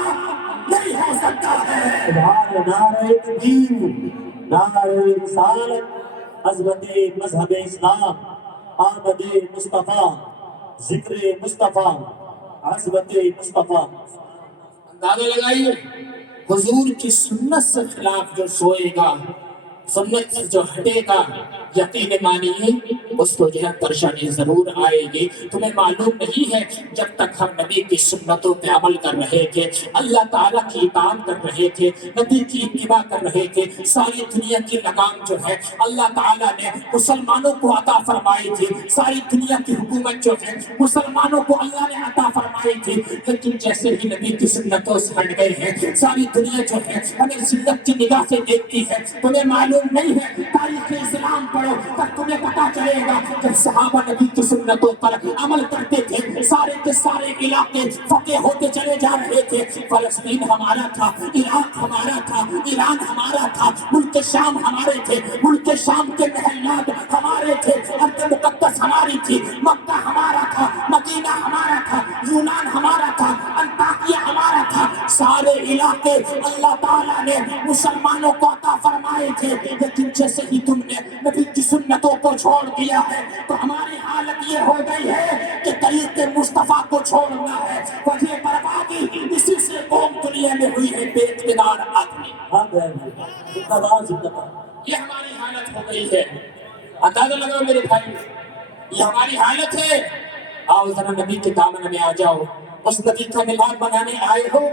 نہیں ہو سکتا ہے. نعرہ تکبیر، نعرہ رسالت، عظمت مذہب اسلام، آمد مصطفیٰ، ذکر مصطفیٰ، عظمت مصطفیٰ. اندازہ لگائیے حضور کی سنت سے خلاف جو سوئے گا، سنت سے جو ہٹے گا، یقین مانیے اس کو جو ہے پریشانی ضرور آئے گی. تمہیں معلوم نہیں ہے جب تک ہم نبی کی سنتوں پہ عمل کر رہے تھے، اللہ تعالیٰ کی اطاعت کر رہے تھے، نبی کی اتباع کر رہے تھے، ساری دنیا کی لگام جو ہے اللہ تعالیٰ نے مسلمانوں کو عطا فرمائی تھی. ساری دنیا کی حکومت جو ہے مسلمانوں کو اللہ نے عطا فرمائی تھی. لیکن جیسے ہی نبی کی سنتوں سے ہٹ گئے ہیں ساری دنیا جو ہے ہمیں سنت کی نگاہ سے دیکھتی ہے. تمہیں معلوم نہیں ہے تاریخ اسلام پڑھو تب تمہیں پتا چلے گا کہ صحابہ نبی کی سنتوں پر عمل کرتے تھے. سارے کے سارے علاقے فتح ہوتے چلے جا رہے تھے. فلسطین ہمارا تھا، عراق ہمارا تھا، ایران ہمارا تھا، ملک شام ہمارے تھے، ملک شام کے محلات ہمارے تھے، ارض مقدس ہماری تھی، مکہ ہمارا تھا، مدینہ ہمارا تھا، یونان ہمارا تھا، انطاکیہ ہمارا تھا. سارے علاقے اللہ تعالیٰ نے مسلمانوں کو عطا فرمائے تھے. لیکن جیسے ہی تم نے نبی کی سنتوں کو چھوڑ دیا ہے تو ہماری حالت یہ ہو گئی ہے کہ طریق مصطفیٰ کو چھوڑنا ہے. وجہ بربادی اسی سے قوم دنیا میں ہوئی ہے بے اقتدار آدمی. یہ ہماری حالت ہو گئی ہے. اندازہ لگاؤ میرے بھائی، یہ ہماری حالت ہے. آؤ ذرا نبی کے دامن میں آ جاؤ. اس نبی کا ملاد بنانے آئے ہو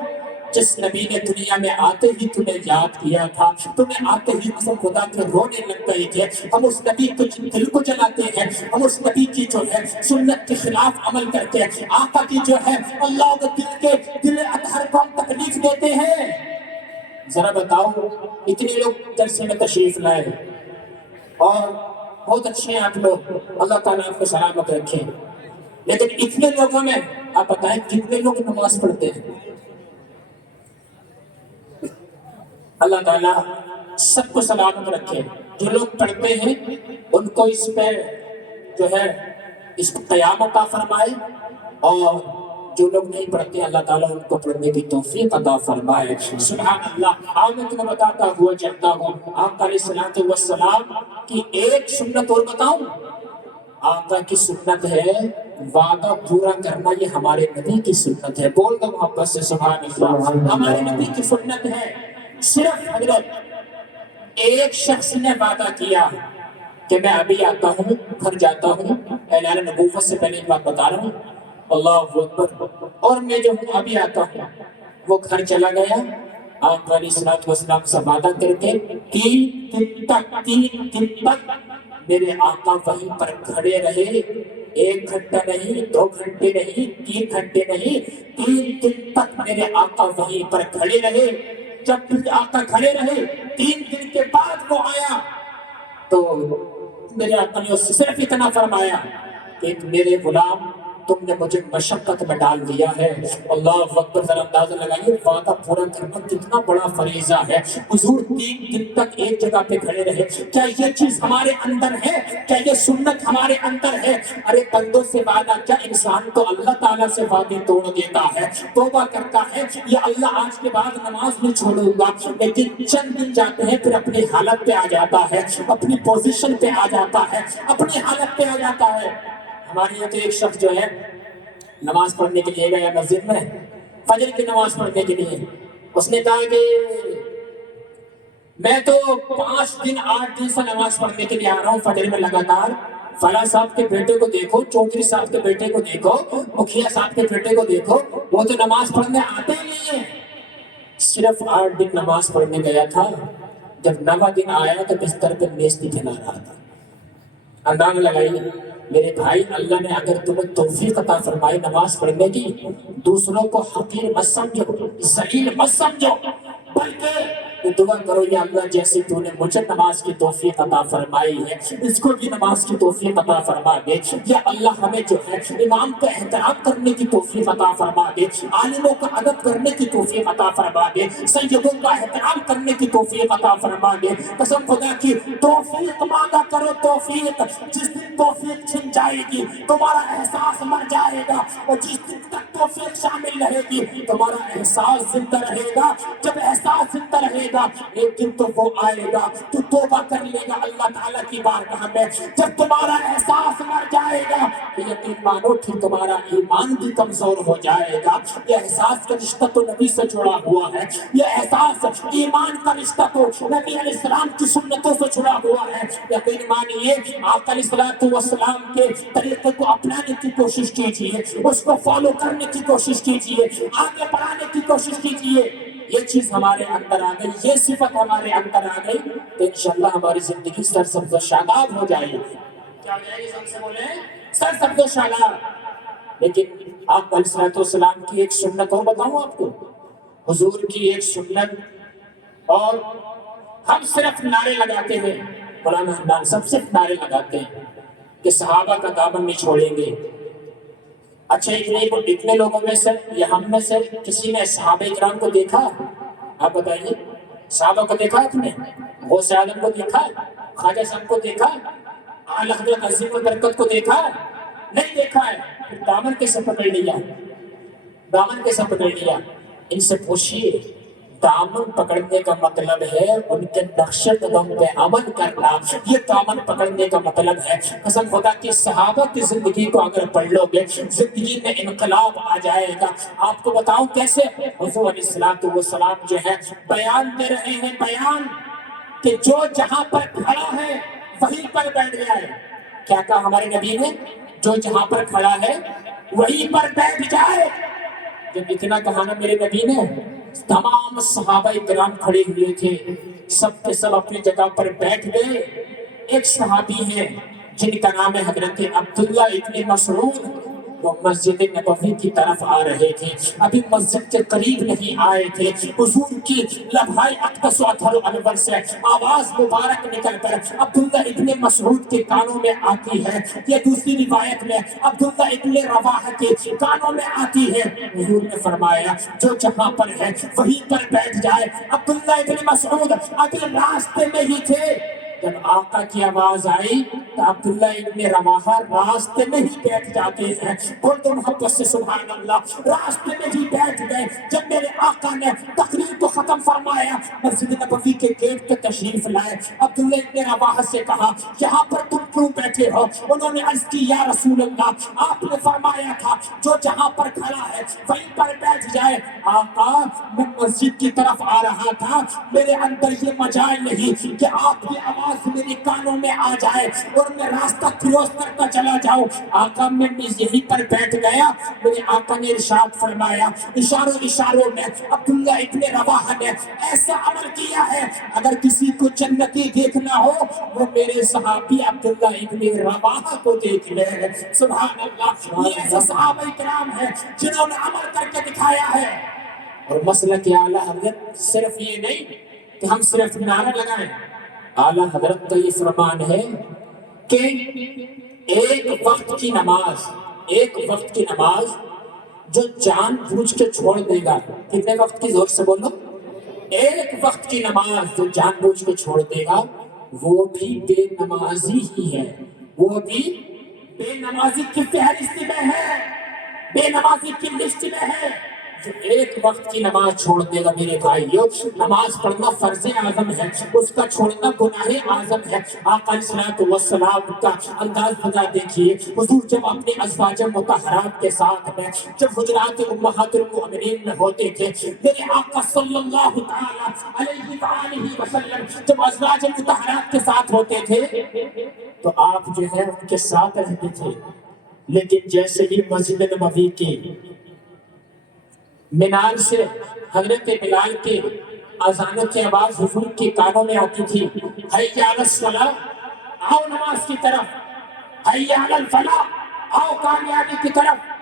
جس نبی نے دنیا میں آتے ہی تمہیں یاد کیا تھا، تمہیں آتے ہی قسم خدا کے رونے لگ گئے تھے. ہم اس نبی کے دل کو جلاتے ہیں، ہم اس نبی کی جو ہے سنت کے خلاف عمل کرتے ہیں. آقا کی جو ہے اللہ کے دل کے دل اطہر کو ہم تکلیف دیتے ہیں. ذرا بتاؤ اتنے لوگ جلسے میں تشریف لائے اور بہت اچھے ہیں آپ لوگ، اللہ تعالیٰ آپ کو سلامت رکھے. لیکن اتنے لوگوں میں آپ بتائیں کتنے لوگ نماز پڑھتے ہیں؟ اللہ تعالیٰ سب کو سلامت رکھے. جو لوگ پڑھتے ہیں ان کو اس پہ جو ہے اس کو قیام عطا فرمائے، اور جو لوگ نہیں پڑھتے اللہ تعالیٰ ان کو پڑھنے کی توفیق عطا فرمائے. سبحان اللہ. آج میں تمہیں بتاتا ہوا چلتا ہوں آقا علیہ الصلوۃ والسلام کی ایک سنت اور بتاؤں. آقا کی سنت ہے وعدہ پورا کرنا. یہ ہمارے نبی کی سنت ہے. بول دو محبت سے سبحان اللہ. ہمارے نبی کی سنت ہے. صرف حضرت ایک شخص نے وعدہ کیا کہ میں ابھی آتا ہوں، گھر جاتا ہوں، اعلان نبوت سے پہلے ایک بات بتا رہا ہوں، اللہ اکبر، اور میں جو ہوں ابھی آتا ہوں. وہ گھر چلا گیا. آپ علیہ الصلوۃ والسلام سے وعدہ کر کے 3 دن تک میرے آقا وہیں پر کھڑے رہے. 1 گھنٹہ نہیں، 2 گھنٹے نہیں، 3 گھنٹے نہیں، 3 دن تک میرے آقا وہیں پر کھڑے رہے. جب بھی آقا کھڑے رہے 3 دن کے بعد وہ آیا تو میرے آقا نے اس سے صرف اتنا فرمایا کہ میرے غلام تم نے مجھے مشقت میں ڈال دیا ہے. اللہ اکبر. ذرا اندازہ لگائیے وعدہ پورا کرنا کتنا بڑا فریضہ ہے. حضور 3 دن تک ایک جگہ پہ کھڑے رہے. کیا یہ چیز ہمارے اندر ہے؟ کیا یہ سنت ہمارے اندر ہے؟ ارے بندوں سے وعدہ کیا، انسان تو اللہ تعالیٰ سے وعدے توڑ دیتا ہے، توبہ کرتا ہے یہ اللہ آج کے بعد نماز نہیں چھوڑوں گا، لیکن چند دن جاتے ہیں پھر اپنی حالت پہ آ جاتا ہے، اپنی پوزیشن پہ آ جاتا ہے، اپنی حالت پہ آ جاتا ہے. ہمارے یہاں تو ایک شخص جو ہے نماز پڑھنے کے لیے گیا مسجد میں، فجر کی نماز پڑھنے کے لیے. اس نے کہا کہ میں تو 5 دن 8 دن سے نماز پڑھنے کے لیے آ رہا ہوں فجر میں لگاتار. فلاں صاحب کے بیٹے کو دیکھو، چودھری صاحب کے بیٹے کو دیکھو، مکھیا صاحب کے بیٹے کو دیکھو، وہ تو نماز پڑھنے آتے ہی نہیں ہیں. صرف 8 دن نماز پڑھنے گیا تھا. جب 9واں دن آیا تو بستر پہ میز نہیں پھیلا رہا تھا. انداز لگائیے میرے بھائی، اللہ نے اگر تمہیں توفیق عطا فرمائے نماز پڑھنے کی، دوسروں کو حقیر مت سمجھو، ذلیل مت سمجھو، بلکہ دعا کرو یا اللہ جیسے تو نے مجھے نماز کی توفیق عطا فرمائی ہے اس کو بھی نماز کی توفیق عطا فرما دے، یا اللہ ہمیں جو ہے امام کا احترام کرنے کی توفیق عطا فرما دے، عالموں کا ادب کرنے کی توفیق عطا فرما دے، سیدوں کا احترام کرنے کی توفیق عطا فرما دے۔ قسم خدا کی توفیق مانگا کرو، توفیق۔ جس دن توفیق چھن جائے گی تمہارا احساس مر جائے گا، اور جس دن تک توفیق شامل رہے گی تمہارا احساس زندہ رہے گا۔ جب احساس زندہ رہے گا ایک دن تو وہ آئے گا، تو توبہ کر لے گا اللہ تعالیٰ کی بارگاہ میں۔ جب تمہارا احساس مر جائے گا تو یقین مانو کہ تمہارا ایمان بھی کمزور ہو جائے گا۔ یہ احساس کا رشتہ تو نبی سے جڑا ہوا ہے، یہ احساس ایمان کا رشتہ تو نبی علیہ السلام کی سنتوں سے جڑا ہوا ہے۔ یقین مانیے آقا علیہ السلام کے طریقے کو اپنانے کی کوشش کیجیے، اس کو فالو کرنے کی کوشش کیجیے، آگے بڑھانے کی کوشش کیجیے۔ یہ چیز ہمارے اندر آ گئی، یہ صفت ہمارے اندر آ گئی تو انشاءاللہ ہماری زندگی سرسبز و شاداب ہو جائے گی۔ کیا ہو جائے گی؟ سب سے بولیں سرسبز و شاداب۔ لیکن آپ علیہ السلام کی ایک سنت اور بتاؤں آپ کو، حضور کی ایک سنت، اور ہم صرف نعرے لگاتے ہیں، مولانا حمدان سب صرف نعرے لگاتے ہیں کہ صحابہ کا دامن نہیں چھوڑیں گے۔ اچھا اتنے لوگوں میں سے یا ہم میں سے کسی نے صحابہ اکرام کو دیکھا؟ آپ بتائیے، صحابہ کو دیکھا آپ نے؟ غوث اعظم کو دیکھا؟ خواجہ صاحب کو دیکھا؟ اعلیٰ حضرت عظیم البرکت کو دیکھا؟ نہیں دیکھا ہے، پھر دامن کیسے پکڑ لیا؟ دامن کیسے پکڑ لیا؟ ان سے پوچھیے، دامن پکڑنے کا مطلب ہے ان کے نقش قدم پہ عمل کرنا، یہ دامن پکڑنے کا مطلب ہے۔ قسم خدا کی صحابہ کی زندگی کو اگر پڑھ لو گے زندگی میں انقلاب آ جائے گا۔ آپ کو بتاؤں کیسے؟ حضور علیہ السلام جو ہے بیان دے رہے ہیں، بیان کہ جو جہاں پر کھڑا ہے وہیں پر بیٹھ جائے۔ کیا کہا ہمارے نبی نے؟ جو جہاں پر کھڑا ہے وہیں پر بیٹھ جائے۔ جب اتنا کہا نا میرے نبی نے، تمام صحابہ اکرام کھڑے ہوئے تھے، سب کے سب اپنی جگہ پر بیٹھ گئے۔ ایک صحابی ہیں جن کا نام ہے حضرت عبداللہ ابن مسعود، وہ مسجد نبوی کی طرف آ رہے تھے، ابھی مسجد کے قریب نہیں آئے تھے، حضور کی لبھائی اقدس و اطہر انور سے آواز مبارک نکل کر عبداللہ ابن مسعود کے کانوں میں آتی ہے۔ یہ دوسری روایت میں عبداللہ ابن رواحہ کے کانوں میں آتی ہے۔ حضور نے فرمایا جو جہاں پر ہے وہیں پر بیٹھ جائے۔ عبداللہ ابن مسعود ابھی راستے میں ہی تھے، جب آقا کی آواز آئی تو عبداللہ ابن رواحہ راستے میں ہی بیٹھ جاتے ہیں۔ بول دو محبت سے سبحان اللہ، راستے میں ہی بیٹھ گئے۔ جب میرے آقا نے تقریر کو ختم فرمایا، مسجد نبوی کے گیٹ پہ تشریف لائے، عبداللہ ابن رواحہ سے کہا یہاں پر تم کیوں بیٹھے ہو؟ انہوں نے عرض کی یا رسول اللہ، آپ نے فرمایا تھا جو جہاں پر کھڑا ہے وہیں پر بیٹھ جائے۔ آقا میں مسجد کی طرف آ رہا تھا، میرے اندر یہ مجال نہیں کہ آپ کی آواز میرے کانوں میں آ جائے اور میں راستہ کروس کرتا چلا جاؤں۔ آقا میں یہیں پر بیٹھ گیا۔ میرے آقا نے ارشاد فرمایا، اشاروں میں عبداللہ ابن رواحہ نے ایسا عمل کیا ہے اگر کسی کو جنتی دیکھنا ہو وہ میرے صحابی عبداللہ ابن رواحہ کو دیکھ لے۔ سبحان اللہ، یہ ایسے صحابہ کرام ہیں جنہوں نے عمل کر کے دکھایا ہے۔ اور مسلک اعلیٰ حضرت صرف یہ نہیں کہ ہم صرف نعرہ لگائیں، اعلیٰ حضرت کا یہ فرمان ہے کہ ایک وقت کی نماز جو جان بوجھ کے چھوڑ دے گا، کتنے وقت کی؟ زور سے بولو، ایک وقت کی نماز جو جان بوجھ کے چھوڑ دے گا وہ بھی بے نمازی ہی ہے، وہ بھی بے نمازی کی فہرست میں ہے، بے نمازی کی لسٹ میں ہے۔ جو ایک وقت کی نماز چھوڑ دے گا میرے بھائیو، نماز پڑھنا فرض اعظم ہے، اس کا چھوڑنا گناہ اعظم ہے۔ آقا علیہ السلام کا انداز بتا دیکھیے، حضور جب اپنے ازواج مطہرات کے ساتھ میں جب حجرات امہات المؤمنین میں ہوتے تھے، میرے آقا صلی اللہ تعالی علیہ وآلہ وسلم جب ازواج مطہرات کے ساتھ ہوتے تھے تو آپ جو ہے ان کے ساتھ رہتے تھے، لیکن جیسے ہی مسجد نبوی کی منار سے حضرت بلال کے اذانوں کی آواز حضور کے کانوں میں آتی تھی، حی علی الصلاۃ، آؤ نماز کی طرف، حی علی الفلاح، آؤ کامیابی کی طرف۔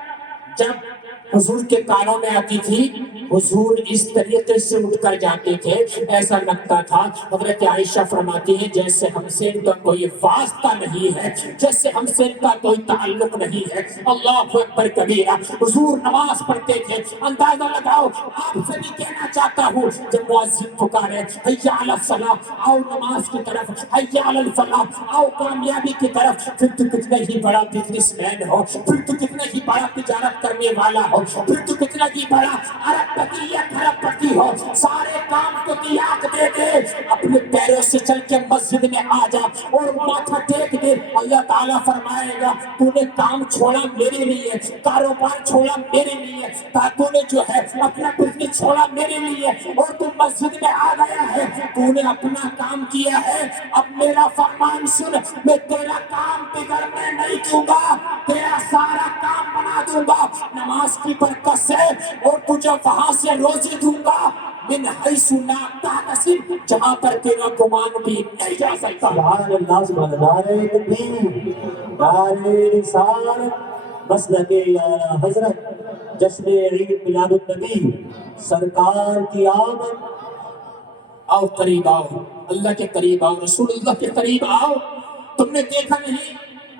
جب حضور کے کانوں میں آتی تھی، حضور اس طریقے سے اٹھ کر جاتے تھے، ایسا لگتا تھا، حضرت عائشہ فرماتی ہے جیسے ہم سے ان کا کوئی واسطہ نہیں ہے، جیسے ہم سے ان کا کوئی تعلق نہیں ہے۔ اللہ اکبر کبیرہ۔ حضور نماز پڑھتے تھے، اندازہ لگاؤ، آپ سے بھی کہنا چاہتا ہوں، جب مؤذن پکارے حی علی الصلاۃ، آؤ نماز کی طرف، حی علی الفلاح، آؤ کامیابی کی طرف، پھر تو کتنا ہی بڑا بزنس مین ہو، پھر تو کتنا ہی بڑا تجارت کرنے والا ہو، پھر تو کتنا ہی بڑا ارب پتی یا کھرب پتی ہو، سارے کام کو طلاق دے دے، اپنے پیروں سے چل کے مسجد میں آ جا اور ماتھا ٹیک دے، اللہ تعالیٰ فرمائے گا تو نے کام چھوڑا میرے لیے، کاروبار چھوڑا میرے لیے، تو نے جو ہے اپنا بزنس چھوڑا میرے لیے، اور تو مسجد میں آ گیا ہے، تو نے اپنا کام کیا ہے، اب میرا فرمان سن، میں تیرا کام بگڑنے نہیں دوں گا، تیرا سارا کام بنا دوں گا، نماز کی برکت سے، اور تجھے وہاں سے روزی دوں گا، من حیث لا تحتسب، جہاں پر تیرا گمان بھی نہیں جا سکتا۔ سبحان اللہ، سبحان اللہ، نعرہ تکبیر، نعرہ رسالت، مسلک اعلیٰ حضرت، جشن عید میلاد النبی، سرکار کی آمد۔ آؤ قریب آؤ، اللہ کے قریب آؤ، رسول اللہ کے قریب آؤ۔ تم نے دیکھا نہیں،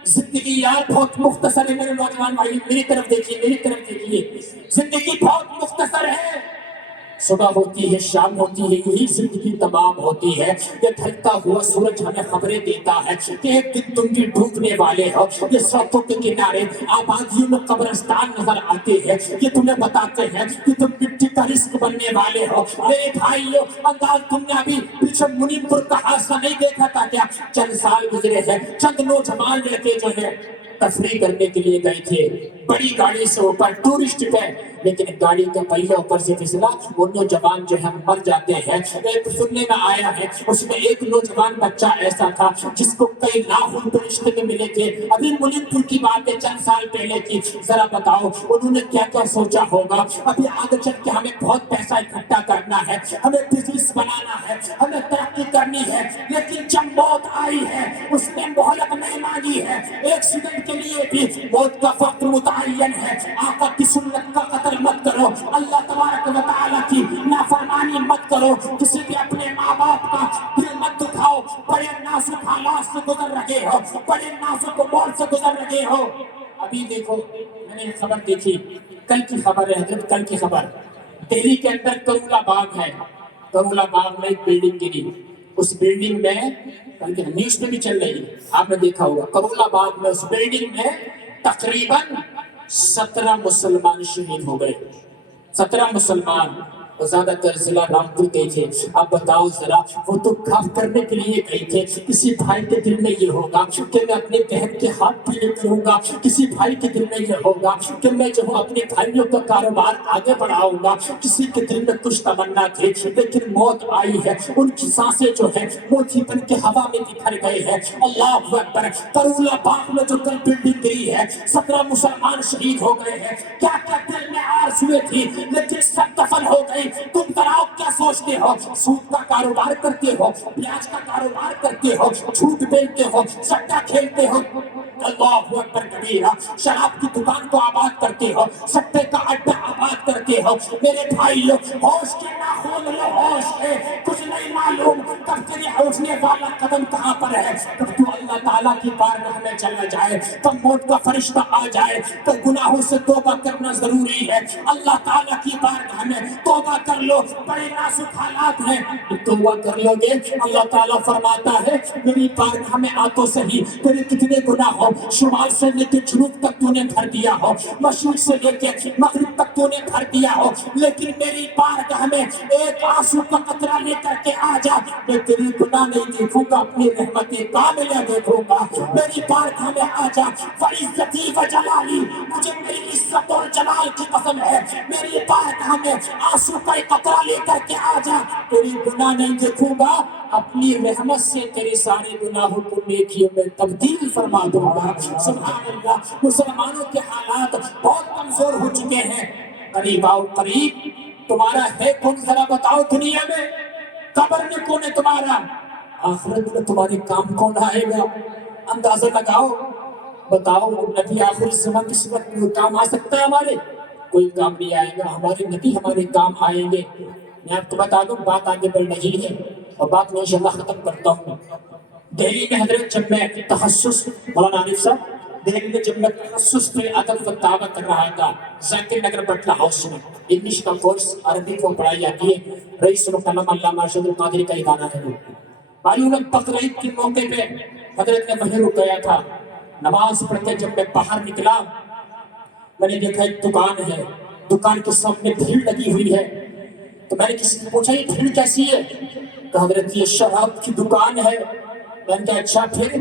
زندگی یار بہت مختصر ہے میرے نوجوان بھائی، میری طرف دیکھیے، میری طرف دیکھیے، زندگی بہت مختصر ہے، صبح ہوتی ہے، شام ہوتی ہے، یہی زندگی تمام ہوتی ہے۔ یہ ڈھلتا ہوا سورج ہمیں خبریں دیتا ہے کہ ایک دن تم بھی ڈوبنے والے ہو۔ یہ سڑکوں کے کنارے آبادیوں میں قبرستان نظر آتے ہیں، یہ تمہیں بتاتے ہیں کہ تم مٹی کا رزق بننے والے ہو۔ میرے بھائیو، انداز تم نے ابھی پیچھے منیم پور کا حادثہ نہیں دیکھا تھا کیا؟ چند سال گزرے ہیں، چند نوجوان لڑکے جو ہے تفریح کرنے کے لیے گئے تھے، بڑی گاڑی سے اوپر ٹورسٹ پہ، لیکن گاڑی کا پہیہ اوپر سے پھسلا، وہ نوجوان جو ہے مر جاتے ہیں۔ ایک سننے میں آیا ہے، اس میں ایک نوجوان بچہ ایسا تھا جس کو کئی لاکھوں فرشتے میں ملے تھے۔ ابھی منیم پور کی بات ہے، چند سال پہلے کی، ذرا بتاؤ انہوں نے کیا کیا سوچا ہوگا۔ ابھی آگے چل کے ہمیں بہت پیسہ اکٹھا کرنا ہے، ہمیں بزنس بنانا ہے، ہمیں ترقی کرنی ہے، لیکن جب موت آئی ہے اس نے مہلت نہیں مانگی ہے، ایک سیکنڈ کے لیے بھی موت کا وقت متعین ہے۔ آقا کی سنت کا قتل مت کرو، اللہ تبارک و تعالیٰ کی نافرمانی مت کرو، کسی بھی اپنے ماں باپ کا دل مت دکھاؤ، بڑے نازک حالات سے گزر رہے ہو، بڑے نازک موڑ سے گزر رہے ہو۔ ابھی دیکھو، میں نے ایک خبر دیکھی، کل کی خبر ہے حضرت، کل کی خبر، دہلی کے اندر کرولا باغ ہے، کرولا باغ میں ایک بلڈنگ گری، اس بلڈنگ میں نیوز میں بھی چل رہی ہے، آپ نے دیکھا ہوگا، کرولا باغ میں اس بلڈنگ میں تقریباً 17 مسلمان شہید ہو گئے، 17 مسلمان، اور زیادہ تر ضلع رامپور گئے تھے۔ اب بتاؤ ذرا، وہ تو کام کرنے کے لیے گئے تھے، کسی بھائی کے دل میں یہ ہوگا کہ میں اپنے بہن کے ہاتھ پیلے کروں گا، کسی بھائی کے دل میں یہ ہوگا کہ میں جو ہوں اپنے بھائیوں کا کاروبار آگے بڑھاؤں گا، کسی کے دل میں کچھ تمنا تھے، لیکن موت آئی ہے، ان کی سانسیں جو ہے موتی بن کے ہوا میں بکھر گئے ہیں۔ اللہ اکبر، کرولا باغ میں جو کل بلڈنگ گری ہے، 17 مسلمان شہید ہو گئے ہیں، کیا کیا دل میں آرزویں تھی، لیکن سب دفن ہو گئی۔ تم بتاؤ کیا سوچتے ہو؟ سود کا کاروبار کرتے ہو، پیاز کا کاروبار کرتے ہو، جھوٹ بیچتے ہو، سٹا کھیلتے ہو، اللہ اکبر کبیرہ، شراب کی دکان کو آباد کرتے ہو، سٹے کا اڈا آباد کرتے ہو۔ میرے بھائیو، ہوش کے ناخن لو، ہوش ہے، کچھ نہیں معلوم کب تیرے اٹھنے والا قدم کہاں پر ہے، کب تو اللہ تعالیٰ کی بارگاہ میں چلا جائے، کب موت کا فرشتہ آ جائے، تو گناہوں سے توبہ کرنا ضروری ہے۔ اللہ تعالیٰ کی بارگاہ میں توبہ کر لو، بڑے نازک حالات ہیں، توبہ کر لو گے، اللہ تعالیٰ فرماتا ہے میری بارگاہ میں آ تو صحیح، تیرے کتنے گناہ ہو، شمال سے لے کے جنوب تک تو نے بھر دیا ہو، مشرق سے لے کے مغرب تک تو نے بھر دیا ہو، لیکن میری بارگاہ میں ایک آنسو کا قطرہ لے کر کے آ جا، میں تیری گناہ نہیں دیکھوں گا، اپنی رحمت کاملہ دیکھوں گا۔ میری بارگاہ میں آ جا، وعزتی و جلالی، مجھے میری عزت اور جلال کی قسم ہے، میری بارگاہ میں آنسو کا ایک قطرہ لے کر کے آ جا، تیری گناہ نہیں دیکھوں گا، اپنی رحمت سے تیرے سارے گناہوں کو نیکیوں میں تبدیل فرما دوں گا۔ سبحان اللہ، مسلمانوں کے حالات بہت کمزور ہو چکے ہیں۔ قریب آؤ، قریب، تمہارا ہے کون ذرا بتاؤ، دنیا میں قبر میں کون ہے تمہارا، آخرت میں تمہارے کام کون آئے گا، اندازہ لگاؤ۔ بتاؤ نبی آخر الزمان کس وقت کوئی کام آ سکتا ہے ہمارے؟ کوئی کام نہیں آئے گا، ہمارے نبی ہمارے کام آئیں گے۔ میں آپ کو بتا دوں بات آگے بڑھ رہی ہے اور بات میں انشاءاللہ ختم کرتا ہوں۔ دہلی میں حضرت جب میں تخصص مولانا عارف صاحب دہلی میں جب میں تخصص فی ادب و دعوت کر رہا تھا ذاکر نگر بٹلہ ہاؤس میں، انگلش کا کورس عربی کو پڑھائی جاتی ہے، رئیس محترم علامہ ارشد القادری کا ادارہ ہے وہ۔ معلوم ہے بقرعید کے موقع پہ حضرت نے وہیں رکایا تھا۔ نماز پڑھتے جب میں باہر نکلا میں نے دیکھا ایک دکان ہے، دکان کے سامنے بھیڑ لگی ہوئی ہے۔ تو میں نے کسی سے پوچھا یہ بھیڑ کیسی ہے؟ تو حضرت یہ شراب کی دکان ہے۔ میں نے کہا اچھا پھر؟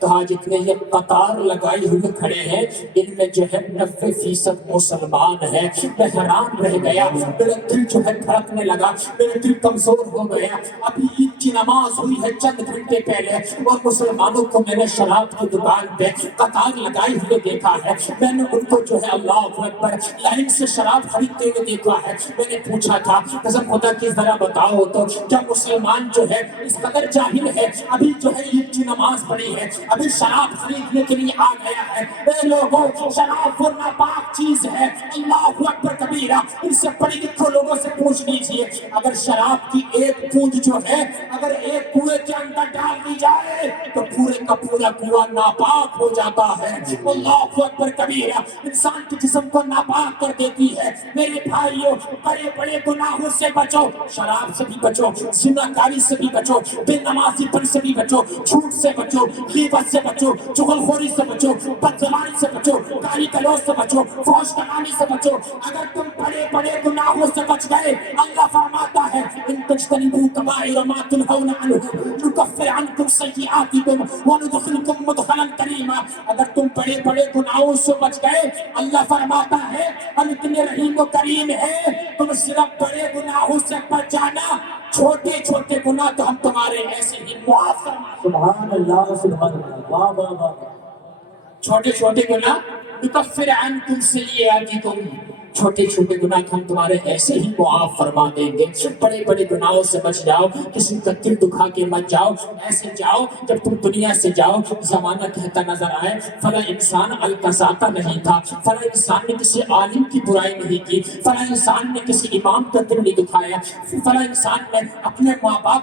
کہا جتنے یہ قطار لگائی ہوئے کھڑے ہیں ان میں جو ہے 90% مسلمان ہے۔ میں حیران رہ گیا، میرا دل جو ہے دھڑکنے لگا، میرا دل کمزور ہو گیا۔ ابھی عید کی نماز ہوئی ہے چند گھنٹے پہلے اور مسلمانوں کو میں نے شراب کی دکان پہ قطار لگائی ہوئے دیکھا ہے۔ میں نے ان کو جو ہے اللہ اکبر لائن سے شراب خریدتے ہوئے دیکھا ہے۔ میں نے پوچھا تھا قسم خدا کی ذرا بتاؤ تو کیا مسلمان جو ہے اس قدر جاہل ہے، ابھی جو ہے عید کی نماز پڑھی ہے، ابھی شراب خریدنے کے لیے آ گیا ہے؟ اے لوگوں شراب وہ ناپاک چیز ہے، اللہ اکبر کبیرہ۔ ان سے پڑھے لکھے لوگوں سے پوچھ لیجئے اگر شراب کی ایک بوند جو ہے اگر ایک کنویں کے اندر ڈال دی جائے تو پورے کا پورا کنواں ناپاک ہو جاتا ہے۔ اللہ اکبر کبیرہ انسان کے جسم کو ناپاک کر دیتی ہے۔ میرے بھائیوں بڑے بڑے گناہوں سے بچو، شراب سے بھی بچو، زناکاری سے بھی بچو، بے نمازی پن سے بھی بچو، جھوٹ سے بچو، غیبت سے بچو، چغلخوری سے بچو، بدزبانی سے بچو، گالی گلوچ سے بچو، فحش کلام سے بچو۔ اگر تم بڑے بڑے گناہوں سے بچ گئے اللہ فرماتا ہے ان تجتنبوا کبائر ما تنہون عنہ نکفر عنکم سیئاتکم وندخلکم مدخلا کریما۔ اگر تم بڑے بڑے گناہوں سے بچ گئے اللہ فرماتا ہے ہم اتنے رحیم و کریم ہیں، تم صرف بڑے گناہوں سے بچ جانا، چھوٹے چھوٹے گناہ تو ہم تمہارے ایسے ہی معاف فرما۔ سبحان اللہ سبحان اللہ، واہ واہ واہ۔ چھوٹے چھوٹے گناہ نکفر عنکم سیئاتکم، چھوٹے چھوٹے گناہ ہم تمہارے ایسے ہی معاف فرما دیں گے۔ بڑے بڑے گناہوں سے بچ جاؤ، کسی کا دل دکھا کے مت جاؤ۔ ایسے جاؤ جب تم دنیا سے جاؤ زمانہ کہتا نظر آئے فلاں انسان القذاتا نہیں تھا، فلاں انسان نے کسی عالم کی برائی نہیں کی، فلاں انسان نے کسی امام کا دل نہیں دکھایا، فلاں انسان نے اپنے ماں باپ